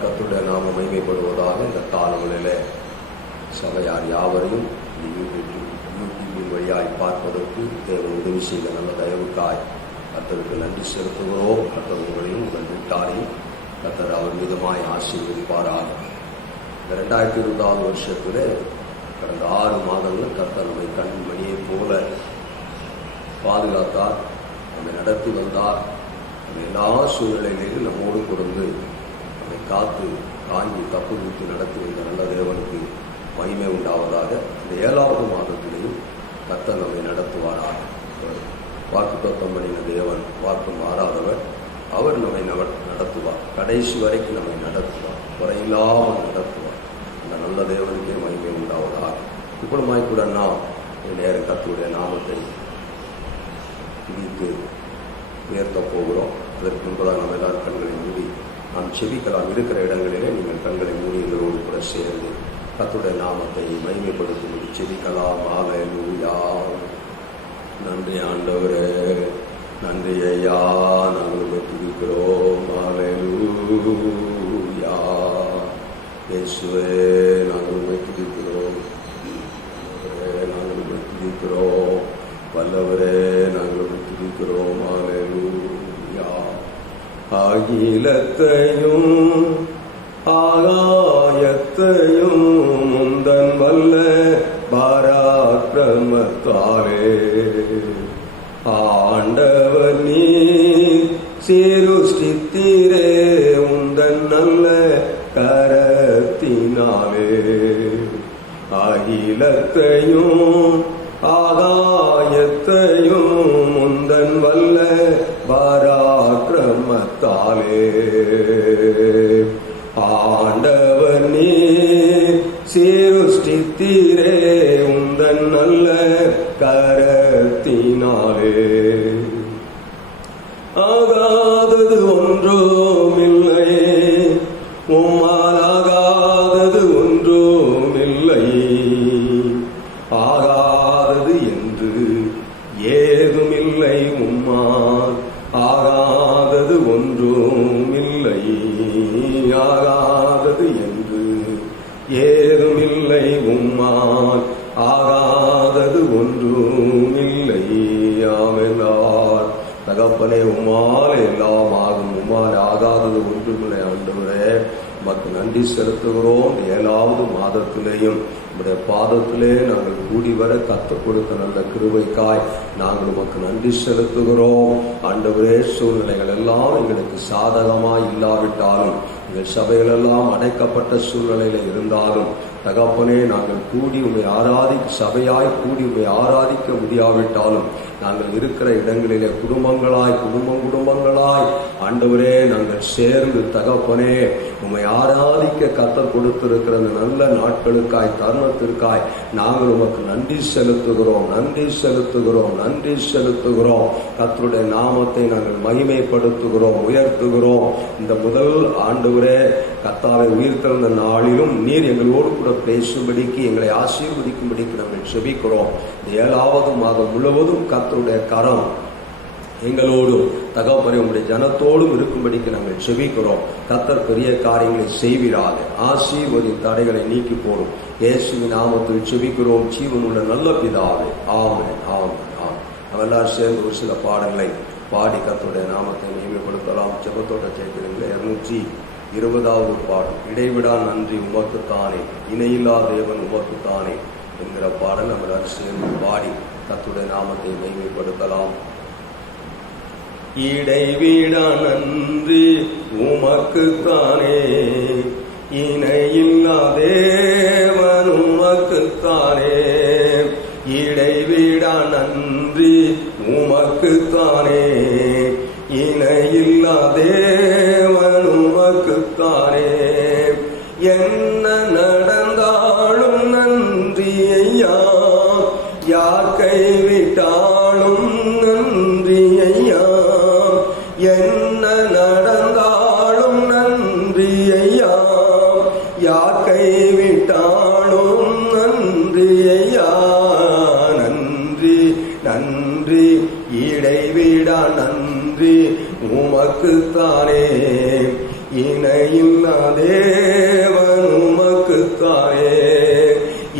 கர்த்தருடைய நாமம் மகிமைப்படுவதாக இந்த காலங்களிலே சபையார் யாவரையும் யூடியூபின் வழியாய் பார்ப்பதற்கு தேவன் உதவி செய்த நல்ல தயவுக்காய் கர்த்தருக்கு நன்றி செலுத்துகிறோம். கர்த்தர் உங்களையும் உங்கள் வீட்டாரையும் கர்த்தர் அவர் மீதமாய் ஆசீர்வதிப்பாராக. இந்த 2020 வருஷத்திலே கடந்த 6 மாதங்கள் கர்த்தர் நம்மை கண்மணியை போல பாதுகாத்தார், நம்மை நடத்தி வந்தார். எல்லா சூழ்நிலைகளிலும் நம்மோடு கொடுத்து நம்மை காத்து தாங்கி தப்பு ஊற்றி நடத்தி வந்த நல்ல தேவனுக்கு மகிமை உண்டாவதாக. இந்த 7வது மாதத்திலேயும் கர்த்தர் நம்மை நடத்துவாராக. வாக்குத்தத்தம் பண்ணின தேவன் வாக்கு மாறாதவர். அவர் நம்மை நடத்துவார், கடைசி வரைக்கும் நம்மை நடத்துவார், குறையில்லாமல் நடத்துவார். அந்த நல்ல தேவனுக்கே மகிமை உண்டாவதாக. இப்பொழுதுமாய் கூட நாம் நேரம் கர்த்தருடைய நாமத்தை துதித்து உயர்த்த போகிறோம். அதற்கு முன்பதாக நம்ம எல்லாரும் கண்களை மூடி நாம் செபிக்கலாம். இருக்கிற இடங்களிலே நீங்கள் கண்களை மூடி எங்களோடு கூட சேர்ந்து கர்த்தருடைய நாமத்தை மகிமைப்படுத்தி செபிக்கலாம். ஹல்லேலூயா. நன்றி ஆண்டவரே, நன்றி ஐயா, நாங்கள் துதிக்கிறோம். ஹல்லேலூயா. இயேசுவே, நாங்கள் துதிக்கிறோம். நாங்கள் துதிக்கிறோம். வல்லவரே, நாங்கள் துதிக்கிறோம். ஹல்லேலூயா. அகிலத்தையும் ஆகாயத்தையும் முந்தன் வல்ல பராக்கிரமத்தாலே ஆண்டவர் நீ சிருஷ்டித்தீரே, உந்தன் நல்ல கரத்தினாலே. அகிலத்தையும் ஆகாயத்தையும் முந்தன் வல்ல பராக்கிரமத்தாலே ஆண்டவர் நீ சிருஷ்டித்தீரே, உந்தன் நல்ல கரத்தினாலே. ஆகாதது ஒன்றுமில்லை, உம்மால் ஆகாதது ஒன்றுமில்லை. ஆகாதது என்று ஏதுமில்லை, உம்மால் ஆகாதது ஒன்றுமில்லை. ஆகாதது என்று ஏதுமில்லை, உம்மால் ஆகாதது ஒன்றுமில்லை. ஆமென். தகப்பனே, உம்மால் எல்லாம் ஆகும், உம்மால் ஆகாதது ஒன்றுமில்லை. ஆண்டவரே, உமக்கு நன்றி செலுத்துகிறோம். 7வது மாதத்திலேயும் உம்முடைய பாதத்திலே நாங்கள் கூடி வர கற்றுக் கொடுத்த நல்ல கிருபைக்காய் நாங்கள் உமக்கு நன்றி செலுத்துகிறோம். ஆண்டவரே, சூழ்நிலைகள் எல்லாம் எங்களுக்கு சாதகமாய் இல்லாவிட்டாலும், எங்கள் சபைகள் எல்லாம் அடைக்கப்பட்ட சூழ்நிலையில இருந்தாலும் தகப்பனே, நாங்கள் கூடி உம்மை சபையாய் கூடி உம்மை ஆராதிக்க முடியாவிட்டாலும் நாங்கள் இருக்கிற இடங்களிலே குடும்பங்களாய் ஆண்டவரே நாங்கள் சேர்ந்து தகப்பனே உம்மை ஆராதிக்க கர்த்தர் கொடுத்திருக்கிற அந்த நல்ல நாட்களுக்காய் தருணத்திற்காய் நாங்கள் உமக்கு நன்றி செலுத்துகிறோம். கர்த்தருடைய நாமத்தை நாங்கள் மகிமைப்படுத்துகிறோம், உயர்த்துகிறோம். இந்த முதல் ஆண்டவரே கர்த்தாவை உயிர்த்தெழுந்த நாளிலும் நீர் எங்களோடு கூட பேசும்படிக்கு, எங்களை ஆசீர்வதிக்கும்படிக்கு நாங்கள் செபிக்கிறோம். 7வது மாதம் முழுவதும் கர்த்தருடைய கரம் எங்களோடும் தகப்பனே உங்களுடைய ஜனத்தோடும் இருக்கும்படிக்கு நாங்கள் செபிக்கிறோம். கர்த்தர் பெரிய காரியங்களை செய்வீராக. ஆசீர்வதின் தடைகளை நீக்கி போடும். இயேசுவின் நாமத்தில் செபிக்கிறோம் ஜீவனுள்ள நல்ல பிதாவே. ஆமென். நம்ம எல்லாரும் சேர்ந்து ஒரு சில பாடங்களை பாடி கர்த்தருடைய நாமத்தை மகிமைப்படுத்தலாம். ஜெபத்தோட சேர்க்கிறீங்களே. 220வது பாடல், இடைவிடா நன்றி உமக்குத்தானே, இணையில்லா தேவன் உமக்குத்தானே என்கிற பாடல் நம்ம எல்லாரும் சேர்ந்து பாடி கர்த்தருடைய நாமத்தை மகிமைப்படுத்தலாம். இடைவிடா நன்றி உமக்குத்தானே, இணையில்லா தேவன் உமக்குத்தானே. இடைவிடா நன்றி உமக்குத்தானே, இணையில்லா தேவன் உமக்குத்தானே. என்ன நடந்தாலும் நன்றி ஐயா, யார் கைவிட்டாலும் நன்றி ஐயா. என்ன நடந்தாலும் நன்றி ஐயா, யார் கைவிட்டாலும் நன்றி நன்றி ஐயா நன்றி நன்றி இடைவிடா நன்றி உமக்குத்தானே இணையில்லா தேவன் உமக்குத்தானே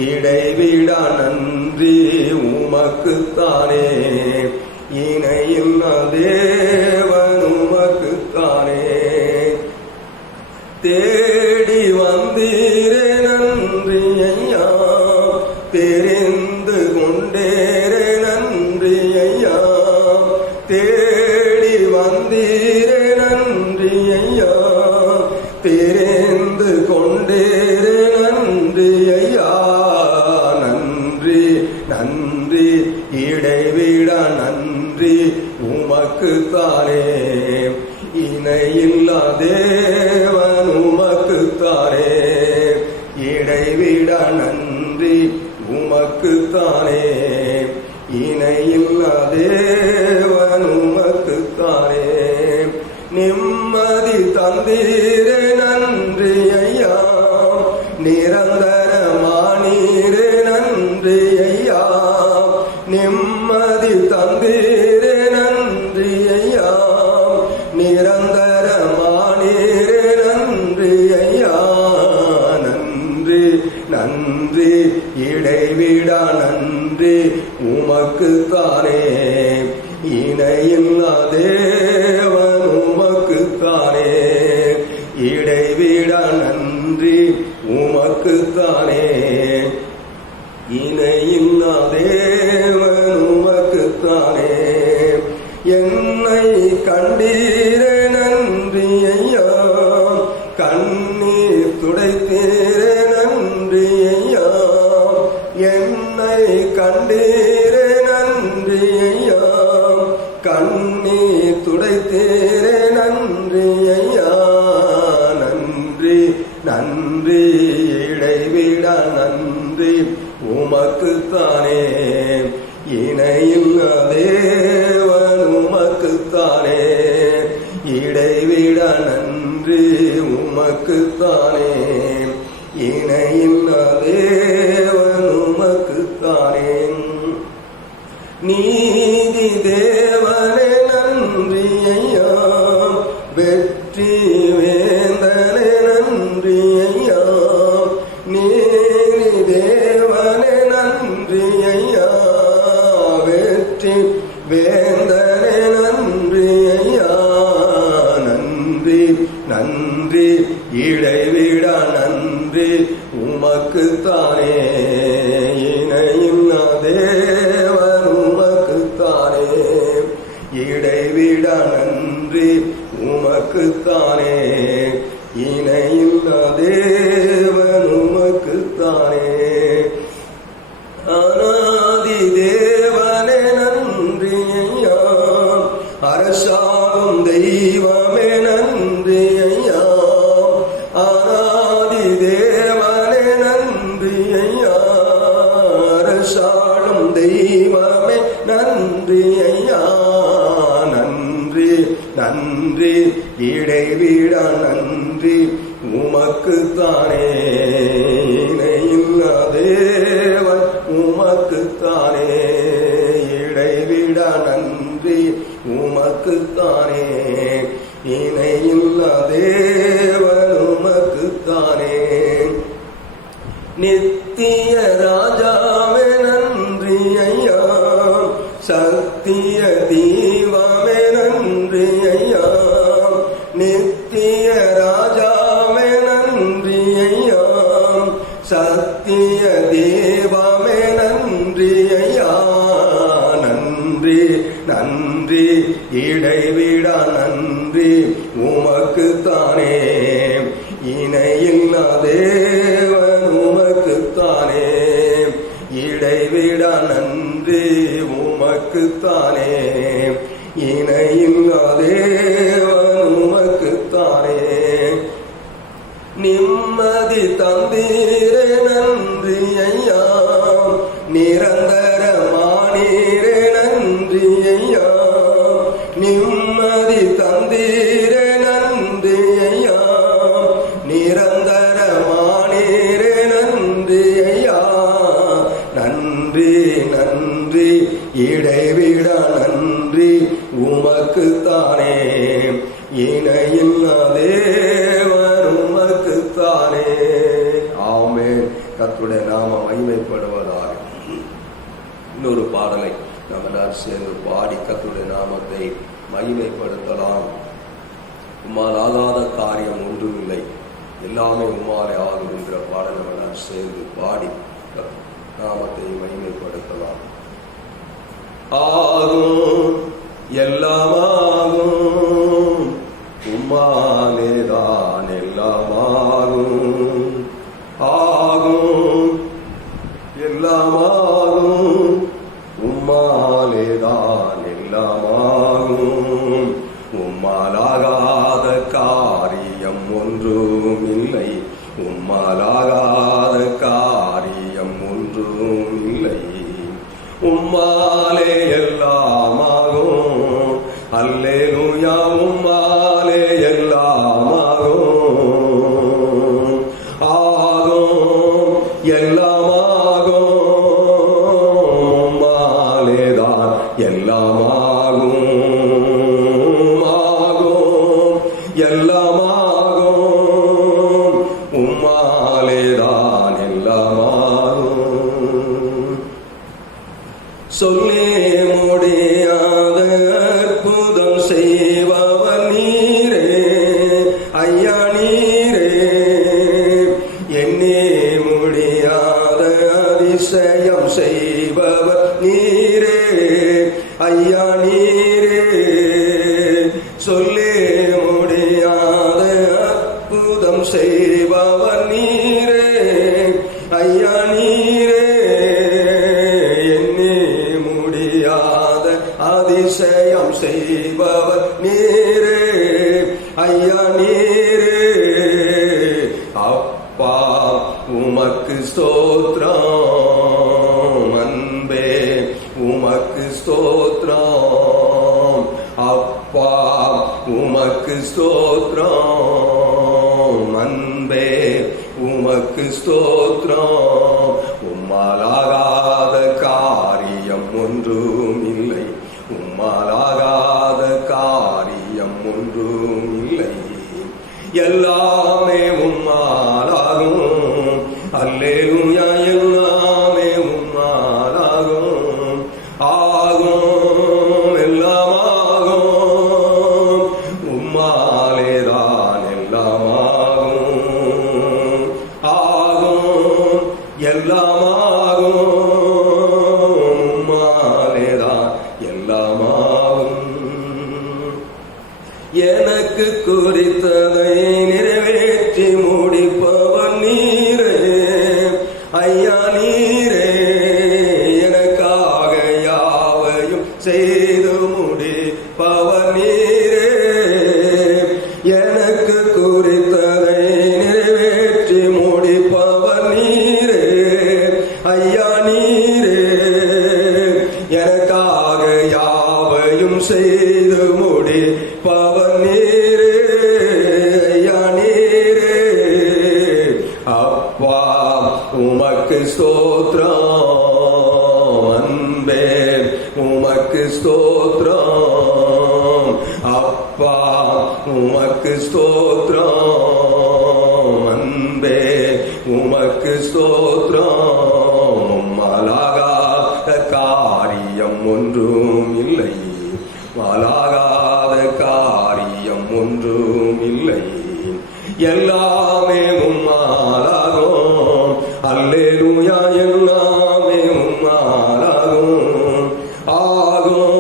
இடைவிடா நன்றி உமக்குத்தானே இணையில்லா தேவன் உமக்குத்தானே தேடி வந்தீரே நன்றி ஐயா தெரிந்து கொண்டேரே நன்றி ஐயா தேடி வந்தீரே நன்றி ஐயா தெரிந்து கொண்டேரே நன்றி ஐயா நன்றி நன்றி இடைவிடா நன்றி உமக்குத்தானே இணையில்லா தேவன் உமக்குத்தானே இடைவிடா நன்றி உமக்குத்தானே இணையில்லா தேவன் உமக்குத்தானே நிம்மதி தந்தீரே நன்றி ஐயா நிரந்தரமானீரே நன்றி ஐயா நிம்மதி தந்தீரே நன்றி ஐயா நிரந்தரமானீரே நன்றி ஐயா நன்றி நன்றி இடைவிடா நன்றி உமக்குத்தானே இணையில்லா தேவன் உமக்குத்தானே இடைவிடா நன்றி உமக்குத்தானே இணையில்லா தேவன் உமக்குத்தானே என்னை கண்டீரே நன்றி ஐயா கண்ணீர் துடைத்தீரே நன்றி ஐயா என்னை கண்டீரே நன்றி ஐயா கண்ணீர் துடைத்தீரே நன்றி ஐயா நன்றி நன்றி இடைவிடா நன்றி உமக்குத்தானே இணையில்லா தேவன் உமக்குத்தானே இடைவிடா நன்றி உமக்குத்தானே இணையில்லா தேவன் உமக்குத்தானே நீதி தேவனே நன்றி ஐயா வெற்றி வேந்தனே நன்றி ஐயா நீதி தேவனே நன்றி ஐயா வெற்றி வேந்தனே நன்றி ஐயா நன்றி நன்றி இடைவிடா நன்றி உமக்குத்தானே இணையில்லா தேவன் உமக்குத்தானே இடைவிடா நன்றி உமக்குத்தானே இணையில்லா தேவன் உமக்குத்தானே அநாதி தேவனே நன்றி ஐயா அரசாகும் தெய்வமே நன்றி ஐயா அநாதி தேவனே நன்றி ஐயா அரசாடும் தெய்வமே நன்றி ஐயா நன்றி நன்றி இடைவிடா நன்றி உமக்குத்தானே இணையில்லா தேவன் உமக்குத்தானே இடைவிடா நன்றி உமக்குத்தானே இணையில்லா தேவன் உமக்குத்தானே நித்திய ராஜாவே நன்றி ஐயா சத்திய தீபமே நன்றி ஐயா நித்திய ராஜாவே நன்றி ஐயா சத்திய தீபமே நன்றி ஐயா நன்றி நன்றி இடைவிடா நன்றி உமக்குத்தானே இணையில்லா தேவன் உமக்குத்தானே இடைவிடா நன்றி உமக்குத்தானே இணையில்லா தேவன் உமக்குத்தானே நிம்மதி தந்தீரே நன்றி ஐயா நிரந்தரமானீரே நன்றி ஐயா நிம்மதி தந்தீரே நன்றி ஐயா நிரந்தரமானீரே நன்றி ஐயா நன்றி நன்றி இடைவிட நன்றி உமக்குத்தானே, இணையில்லா தேவன் உமக்குத்தானே. ஆமென். கர்த்தருடைய நாமம் மகிமைப்படுவதாக. இன்னொரு பாடலை நாம் எல்லாரும் சேர்ந்து பாடி கர்த்தருடைய நாமத்தை மகிமைப்படுத்தலாம். உம்மால் ஆகாத காரியம் ஒன்றுமில்லை, எல்லாமே உம்மாலே ஆகும் என்கிற பாடலை நாம் எல்லாரும் சேர்ந்து பாடி நாமத்தை மகிமைப்படுத்தலாம். ஆகும் எல்லாமாகும், உம்மாலேதான் எல்லாமாகும். ஆகும் எல்லாமாகும், உம்மாலேதான் எல்லாமாகும். உம்மாலாகாத காரியம் ஒன்றும் இல்லை, உம்மாலாகாத காரியம் ஒன்றும் இல்லை. உம்மாலே எல்லாமாகும், அல்லேலூயா. உம்மாலே எல்லாமாகும். ஆகும் எல்லாமாகும், உம்மாலேதான் எல்லாமாகும். ஆகும் எல்லாமாகும், உம்மாலேதான் எல்லாமாகும். சொல்லி முடியாத அற்புதம் செய்பவர் நீரே ஐயா, நீரே. எண்ணி முடியாத அதிசயம் செய்பவர் நீரே ஐயா, நீரே. சொல்லி முடியாத அற்புதம் செய்பவர் நீரே ஐயா, நீரே. எண்ணி முடியாத அதிசயம் செய்பவர் நீரே ஐயா, நீரே. அப்பா உமக்கு ஸ்தோத்திரம், அன்பே உமக்கு ஸ்தோத்திரம். அப்பா உமக்கு ஸ்தோத்திரம், அன்பே உமக்கு ஸ்தோத்திரம். உம்மாலாகாத காரியம் ஒன்றும் இல்லை, உம்மாலாகாத காரியம் ஒன்றும் இல்லை. எல்லாமே உம்மாலாகும், அல்லேலூயா. எல்லாமே உம்மாலாகும். ஆகும் எல்லாமாகும், உம்மாலேதான் எல்லாமாகும். ஆகும் எல்லாமாகும், உம்மாலேதான் எல்லாமாகும். எனக்கு குறித்ததை நிறைவேற்றி முடிப்பவர் நீரே ஐயா, நீரே. எனக்காக யாவையும் செய்து முடிப்பவர் நீரே. எனக்கு குறித்ததை நிறைவேற்றி முடிப்பவர் நீரே ஐயா, நீரே. எனக்காக யாவையும் செய்து முடிப்பவர் நீரே ஐயா, நீரே. அப்பா உமக்கு ஸ்தோத்திரம், அன்பே உமக்கு ஸ்தோத்திரம். அப்பா உமக்கு ஸ்தோத்திரம், அன்பே உமக்கு ஸ்தோத்திரம். உம்மாலாகாத காரியம் ஒன்றும் இல்லை, வாலாகாத காரியம் ஒன்றும் இல்லை. எல்லாமே உம்மாலாகும், அல்லேலூயா. எல்லாமே உம்மாலாகும். ஆகும்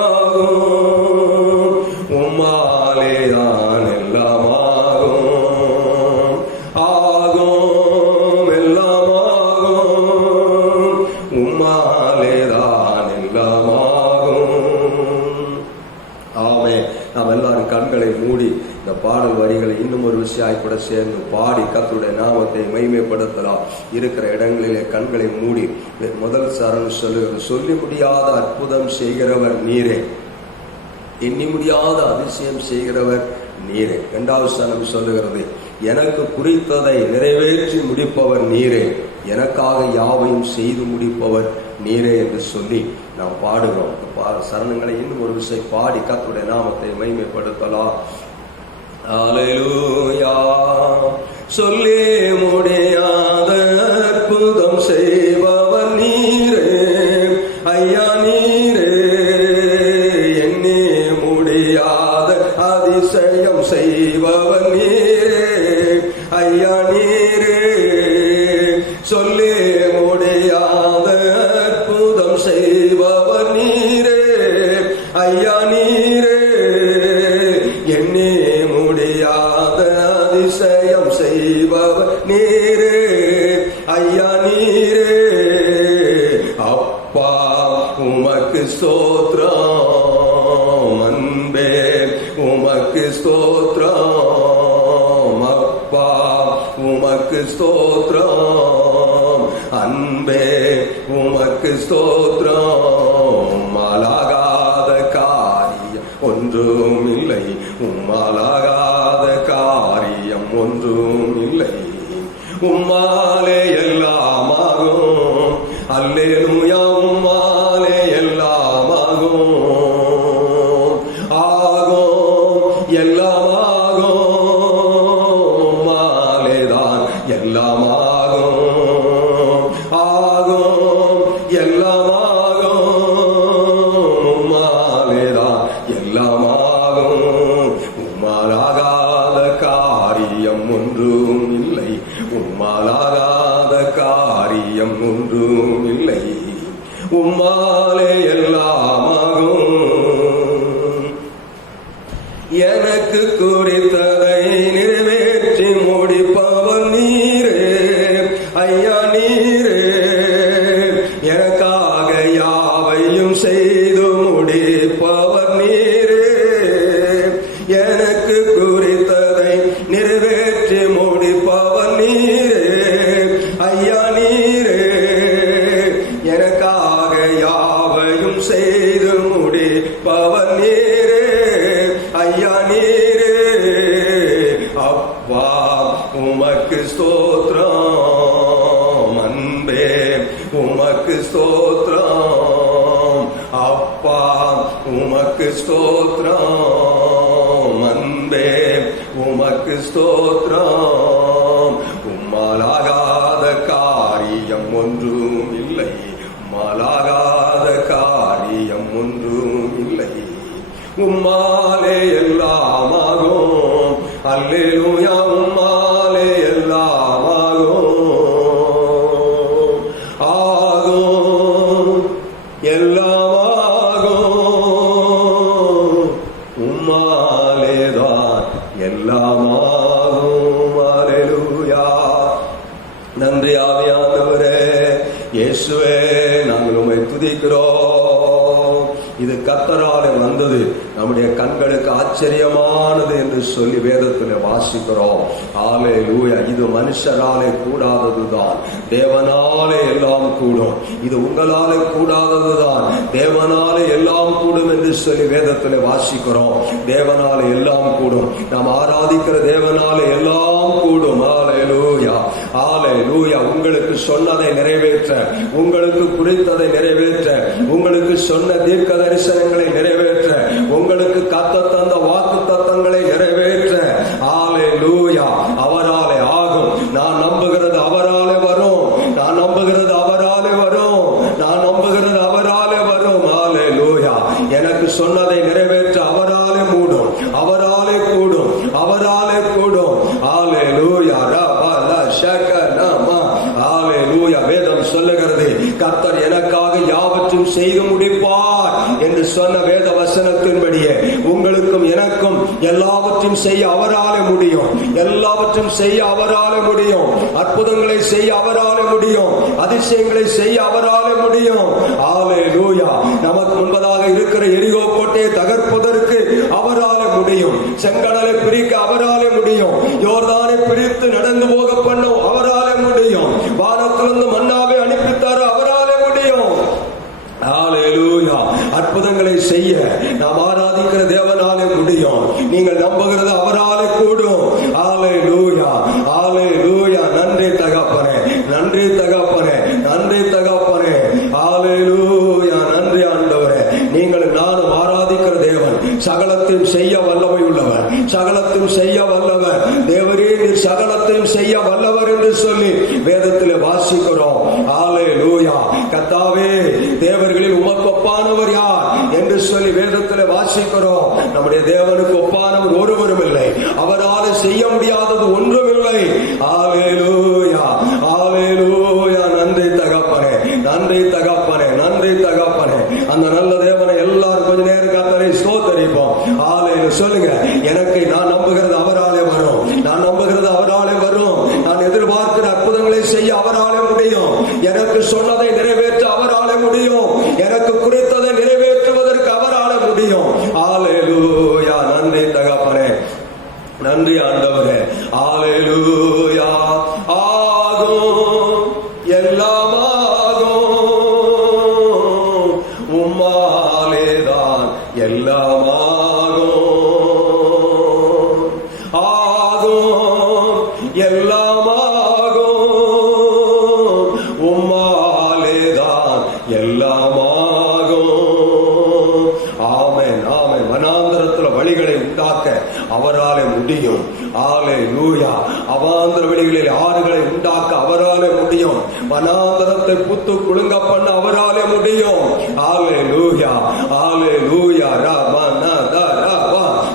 ஆகும், உம்மாலேதான் எல்லாமாகும். ஆகும் எல்லாமாகும், உம்மாலேதான் எல்லாமாகும். ஆமென். நாம் எல்லாரும் கண்களை மூடி இந்த பாடல் வரிகளை இன்னும் ஒரு விஷயம் கூட சேர்ந்து பாடி கர்த்தருடைய நாமத்தை மகிமைப்படுத்தலாம். இருக்கிற இடங்களிலே கண்களை மூடி முதல் சரணம் சொல்லுகிறது, சொல்லி முடியாத அற்புதம் செய்கிறவர் நீரே, எண்ணி முடியாத அதிசயம் செய்கிறவர் நீரே. இரண்டாவது சரணம் சொல்லுகிறது, எனக்கு குறித்ததை நிறைவேற்றி முடிப்பவர் நீரே எனக்காக யாவையும் செய்து முடிப்பவர் நீரே என்று சொல்லி நாம் பாடுகிறோம். சரணங்களை இன்னும் ஒரு விஷயம் பாடி கர்த்தருடைய நாமத்தை மகிமைப்படுத்தலாம். அல்லேலூயா. சொல்லி முடியாத அற்புதம் செய்பவர் நீரே ஐயா, நீரே எண்ணி முடியாத அதிசயம் செய்பவர் நீரே ஐயா, நீரே சொல்லி முடியாத அற்புதம் செய்பவர் நீரே ஐயா, நீரே எண்ணி முடியாத அதிசயம் செய்பவர் நீரே ஐயா, நீரே. அப்பா உமக்கு ஸ்தோத்திரம், அன்பே உமக்கு ஸ்தோத்திரம், அப்பா உமக்கு ஸ்தோத்திரம், அன்பே உமக்கு ஸ்தோத்திரம். உம்மாலாகாத காரியம் ஒன்றும் இல்லை, உம்மாலாகாத காரியம் ஒன்றும் இல்லை, உம்மாலே எல்லாமாகும். அல்லேலூயா. உம்மாலே எல்லாமாகும், ஆகும் எல்லாமாகும், உம்மாலேதான் எல்லாமாகும், ஆகும் எல்லாமாகும், உம்மாலேதான் எல்லாமாகும். உம்மாலாகாத காரியம் ஒன்றும் இல்லை, உம்மாலாகாத காரியம் ஒன்றும் இல்லை, உம்மாலே எல்லாமாகும். எனக்கு குறித்ததை நிறைவேற்றி முடிப்பவர் நீரே ஐயா, நீரே எனக்காக யாவையும் செய்து முடிப்பவர் நீரே. எனக்கு குறித்ததை நிறைவேற்றி முடிப்பவர் நீரே ஐயா, நீரே எனக்காக யாவையும் செய்து முடிப்பவர் நீரே ஐயா, நீரே. அப்பா உமக்கு ஸ்தோத்திரம், அன்பே உமக்கு ஸ்தோத்திரம், அப்பா உமக்கு ஸ்தோத்திரம், அன்பே உமக்கு ஸ்தோத்திரம். உம்மாலாகாத காரியம் ஒன்றும் இல்லை, உம்மாலாகாத காரியம் ஒன்றும் இல்லை, உம்மாலே எல்லாமாகும். அல்லேலூயா. உம்மாலே எல்லாமாகும், ஆகும் எல்லாமாகும், உம்மாலேதான் எல்லாமாகும். அல்லேலூயா. நன்றி ஆவியானவரே, இயேசுவே நாங்கள் உம்மை துதிக்கிறோம். இது கர்த்தராலே வந்தது, நம்முடைய கண்களுக்கு ஆச்சரியமானது என்று சொல்லி வேதத்தில் வாசிக்கிறோம். அல்லேலூயா. இது மனுஷராலே கூடாததுதான், தேவனாலே எல்லாம் கூடும். இது உங்களாலே கூடாததுதான், தேவனாலே எல்லாம் கூடும் என்று சொல்லி வேதத்தில் வாசிக்கிறோம். தேவனாலே எல்லாம் கூடும், நாம் ஆராதிக்கிற தேவனாலே எல்லாம் கூடும். அல்லேலூயா, அல்லேலூயா. உங்களுக்கு சொன்னதை நிறைவேற்ற, உங்களுக்கு குறித்ததை நிறைவேற்ற, உங்களுக்கு சொன்ன தீர்க்க தரிசனங்களை நிறைவேற்ற, உங்களுக்கு கத்த தந்த வாக்கு தத்தங்களை நிறைவேற்ற, அல்லேலூயா, அவராலே ஆகும். நான் நம்புகிறது அவராலே வரும், நான் நம்புகிறது அவராலே வரும், நான் நம்புகிறது அவராலே வரும். அல்லேலூயா. எனக்கு சொன்னதை நிறைவேற்ற அவராலே மூடும், அவராலே கூடும், அவராலே கூடும். அல்லேலூயா. அல்லேலூயா. வேதம் சொல்லுகிறது, கர்த்தர் எனக்காக யாவற்றும் செய்து முடிப்பார் என்று சொன்ன வேத வசனத்தின்படியே உங்களுக்கும் எனக்கும் எல்லாவற்றையும் செய்ய அவராலே முடியும், எல்லாவற்றையும் செய்ய அவராலே முடியும், அற்புதங்களை செய்ய அவராலே முடியும், அதிசயங்களை செய்ய அவராலே முடியும். அல்லேலூயா. நமக்கு முன்பதாக இருக்கிற எரிகோ கோட்டையை தகர்ப்பதற்கு அவராலே முடியும், செங்கடலை பிரிக்க அவராலே முடியும், யோர்தானை பிரித்து நடந்து போக பண்ணும் அவராலே முடியும், வானத்திலிருந்து மன்னாவை அனுப்பித்தார் அவராலே முடியும். அல்லேலூயா. அற்புதங்களை செய்ய நாம் ஆராதிக்கிற தேவனாலே முடியும். நீங்கள் நம்புகிறது அவராலே கூடும். அல்லேலூயா, அல்லேலூயா. நன்றி தகப்பனே, நன்றி தகப்பனே. வாசிக்கிறோம். ஹல்லேலூயா. கர்த்தாவே, தேவர்களில் உமக்கு ஒப்பானவர் யார் என்று சொல்லி வேதத்தில் வாசிக்கிறோம். நம்முடைய தேவனுக்கு ஒப்பானவர் ஒருவரும் இல்லை. அவரால் செய்ய முடியாதது ஒன்றும் இல்லை. ஹல்லேலூயா, ஹல்லேலூயா. நன்றி தகப்பனே, நன்றி தகப்பனே, நன்றி தகப்பனே. அந்த நல்ல தேவனை எல்லாரும் கொஞ்ச நேரம் கர்த்தரை ஸ்தோத்திரிப்போம். ஹல்லேலூயா. சொல்லுங்க, எனக்கு நான் நம்புகிறது அவராலே வரும், நான் நம்புகிறது அவராலே வரும், நான் எதிர்பார்க்கிற அற்புதங்களை செய்ய அவராலே முடியும், எனக்கு சொன்னதை நிறைவேற்ற அவராலே முடியும், எனக்கு குறித்ததை நிறைவேற்றுவதற்கு அவராலே முடியும். ஹல்லேலூயா. நன்றி தகப்பனே, நன்றி ஆண்டவரே. ஹல்லேலூயா. ஆகும், எல்லாமாகும், உம்மாலேதான் எல்லாமாகும். ஆகும், எல்லாமாகும், உம்மாலேதான் எல்லாமாகும். ஆமென், ஆமென். வனாந்தரத்தில் வழிகளை உண்டாக்க அவராலே முடியும். ஹல்லேலூயா. அவாந்தர வெளிகளில் ஆறுகளை உண்டாக்க அவராலே முடியும். வனாந்தரத்தை புத்து குலுங்க பண்ண அவராலே முடியும். ஹல்லேலூயா, ஹல்லேலூயா. ரபா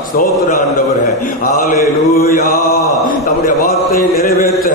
ஸ்தோத்திர ஆண்டவரே. ஹல்லேலூயா. தம்முடைய வார்த்தையை நிறைவேற்ற,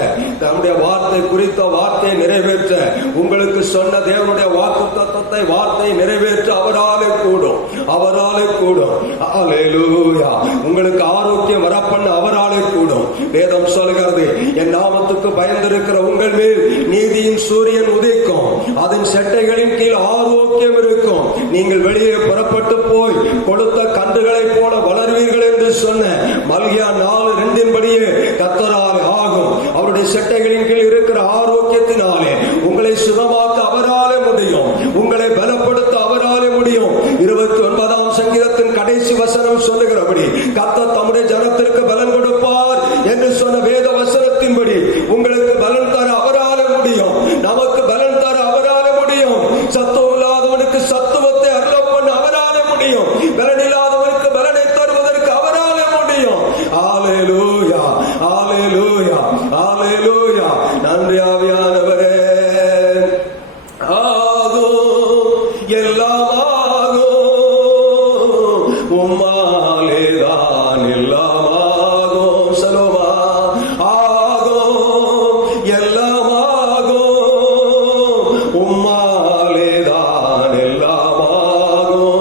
தம்முடைய வார்த்தை குறித்த வார்த்தையை நிறைவேற்ற, உங்களுக்கு சொன்ன தேவனுடைய வாக்குத்தத்தத்தை வார்த்தையை நிறைவேற்ற அவராலே கூடும், அவராலே கூடும். ஹல்லேலூயா. உங்களுக்கு ஆரோக்கியம் வரப்பண்ண அவராலே கூடும். வேதம் சொல்கிறது, என் நாமத்துக்கு பயந்திருக்கிற உங்கள் மேல் நீதியின் சூரியன் உதிக்கும், அதன் செட்டைகளின் கீழ் ஆரோக்கியம் இருக்கும், நீங்கள் வெளியே புறப்பட்டு போய் கொளுத்த கன்றுகளை போல வளர்வீர்கள் என்று சொன்ன மல்கியா 4:2 படியே கர்த்தராலே ஆகும். அவருடைய செட்டைகளின் கீழ் இருக்கிற ஆரோக்கியத்தினாலே உங்களை சுகமாக்க அவராலே முடியும், உங்களை பலப்படுத்த அவராலே முடியும். 29ஆம் சங்கீதத்தின் கடைசி வசனம் சொல்லுகிறபடி, கர்த்தர் தம்முடைய ஜனத்திற்கு பலன் கொடுப்பார் என்று சொன்ன வேத வசனத்தின்படி உங்களுக்கு பலன் தர அவராலே முடியும், நமக்கு பலன் தர அவராலே முடியும். சத்துவம் இல்லாதவனுக்கு சத்துவத்தை அருளப் பண்ண அவராலே முடியும், பலன் இல்லாதவனுக்கு பலனை தருவதற்கு அவராலே முடியும். ஹல்லேலூயா, ஹல்லேலூயா, ஹல்லேலூயா. நன்றி ஆவியானவரே. ஆகும், எல்லாமாகும், உம்மாலேதான் எல்லாமாகும். சலோமா. ஆகும், எல்லாமாகும், உம்மாலேதான் எல்லாமாகும்.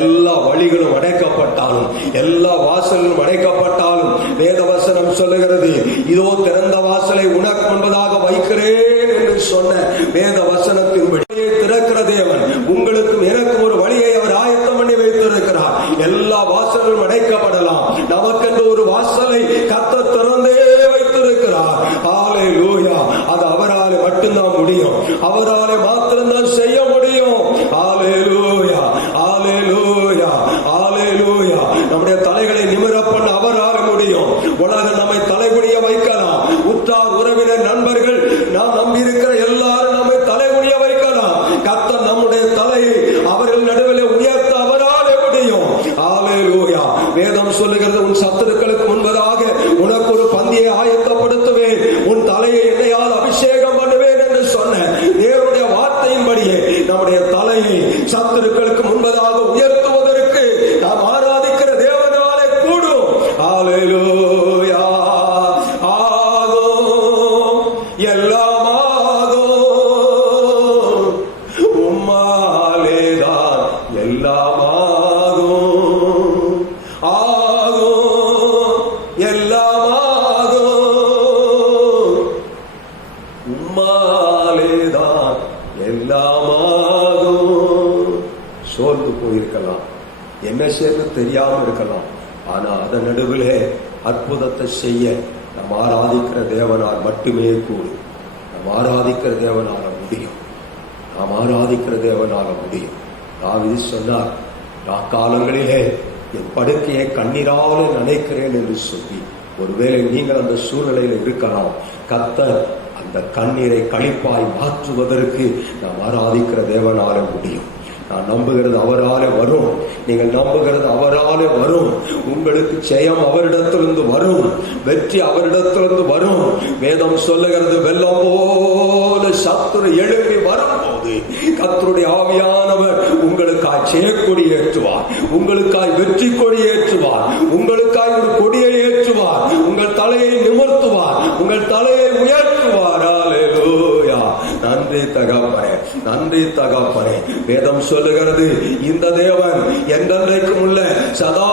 எல்லா வழிகளும் அடைக்கப்பட்டாலும், எல்லா வாசலும் அடைக்கப்பட்டாலும் வேதவசனம் சொல்லுகிறது, இதோ திறந்த வாசலை உனக்கு முன்பதாக வைக்கிறேன் என்று சொன்ன வேத வசனத்தின்படி திறக்கிற தேவன் உங்களுக்கும் எனக்கும் ஒரு வழியை அவர் ஆயத்தம் பண்ணி வைத்திருக்கிறார். எல்லா வாசலும் அடைக்கப்படலாம், நமக்கென்று ஒரு வாசலை கர்த்தர் திறந்தே வைத்திருக்கிறார். ஹல்லேலூயா. அது அவராலே மட்டும்தான் முடியும், அவராலே மாத்திரம்தான் செய்ய முடியும். ஹல்லேலூயா, ஹல்லேலூயா, ஹல்லேலூயா. நம்முடைய தலைகளை நிமிர பண்ண அவராலே முடியும். உலகம் நம்மை தலைகுனிய வைக்கலாம், உற்றார் உறவினர் நண்பர்கள் நாம் நம்பியிருக்கிற எல்லாரும் நம்மை தலைகுனிய வைக்கலாம். கர்த்தர் நம்முடைய தலையை அவர்கள் நடுவில் உயர்த்த அவராலே முடியும். ஹல்லேலூயா. வேதம் சொல்லுகிறது, உன் சத்துருக்களுக்கு முன்பதாக உனக்கு ஒரு பந்தியை ஆயத்தப்படுத்துவேன், உன் தலையை எண்ணெயால் அபிஷேகம் பண்ணுவேன் என்று சொன்ன தேவனுடைய வார்த்தையின்படியே நம்முடைய தலையை சத்துருக்களுக்கு முன்பதாக உயர்த்துவதற்கு நாம் ஆராதிக்கிற தேவனாலே கூடும். ஹல்லேலூயா. ஆகும், எல்லாமாகும், உம்மாலேதான் எல்லாமாகும். ஆகும், எல்லாமாகும், உம்மாலேதான் எல்லாமாகும். சோர்ந்து போயிருக்கலாம், என்ன செய்ய தெரியாம இருக்கலாம், ஆனா அதன் நடுவிலே அற்புதத்தை செய்ய நாம் ஆராதிக்கிற தேவனால் மட்டுமே கூடும். நாம் ஆராதிக்கிற தேவனால முடியும், நாம் ஆராதிக்கிற தேவனால முடியும். தாவீது சொன்னார், நான் காலங்களிலே என் படுக்கையை கண்ணீரால நினைக்கிறேன் என்று சொல்லி. ஒருவேளை நீங்கள் அந்த சூழ்நிலையில் இருக்கலாம். கர்த்தர் அந்த கண்ணீரை களிப்பாய் மாற்றுவதற்கு நாம் ஆராதிக்கிற தேவனால முடியும். நான் நம்புகிறது அவராலே வரும். நீங்கள் நம்புகிறது அவராலே வரும். உங்களுக்கு ஜெயம் அவரிடத்திலிருந்து வரும். வெற்றி அவரிடத்திலிருந்து வரும். வேதம் சொல்லுகிறது, வெள்ளம் போல சத்துரு எழுப்பி வரும்போது கர்த்தருடைய ஆவியானவர் உங்களுக்காய் ஜெயக்கொடி ஏற்றுவார், உங்களுக்காய் வெற்றி கொடி ஏற்றுவார், உங்களுக்காய் ஒரு கொடியை ஏற்றுவார், உங்கள் தலையை நிமிர்த்துவார், உங்கள் தலையை உயர்த்துவார். அல்லேலூயா. நன்றி தகப்பனே, நன்றி தகப்பனே. வேதம் சொல்லுகிறது, இந்த தேவன் என்றென்றைக்கும் உள்ள சதா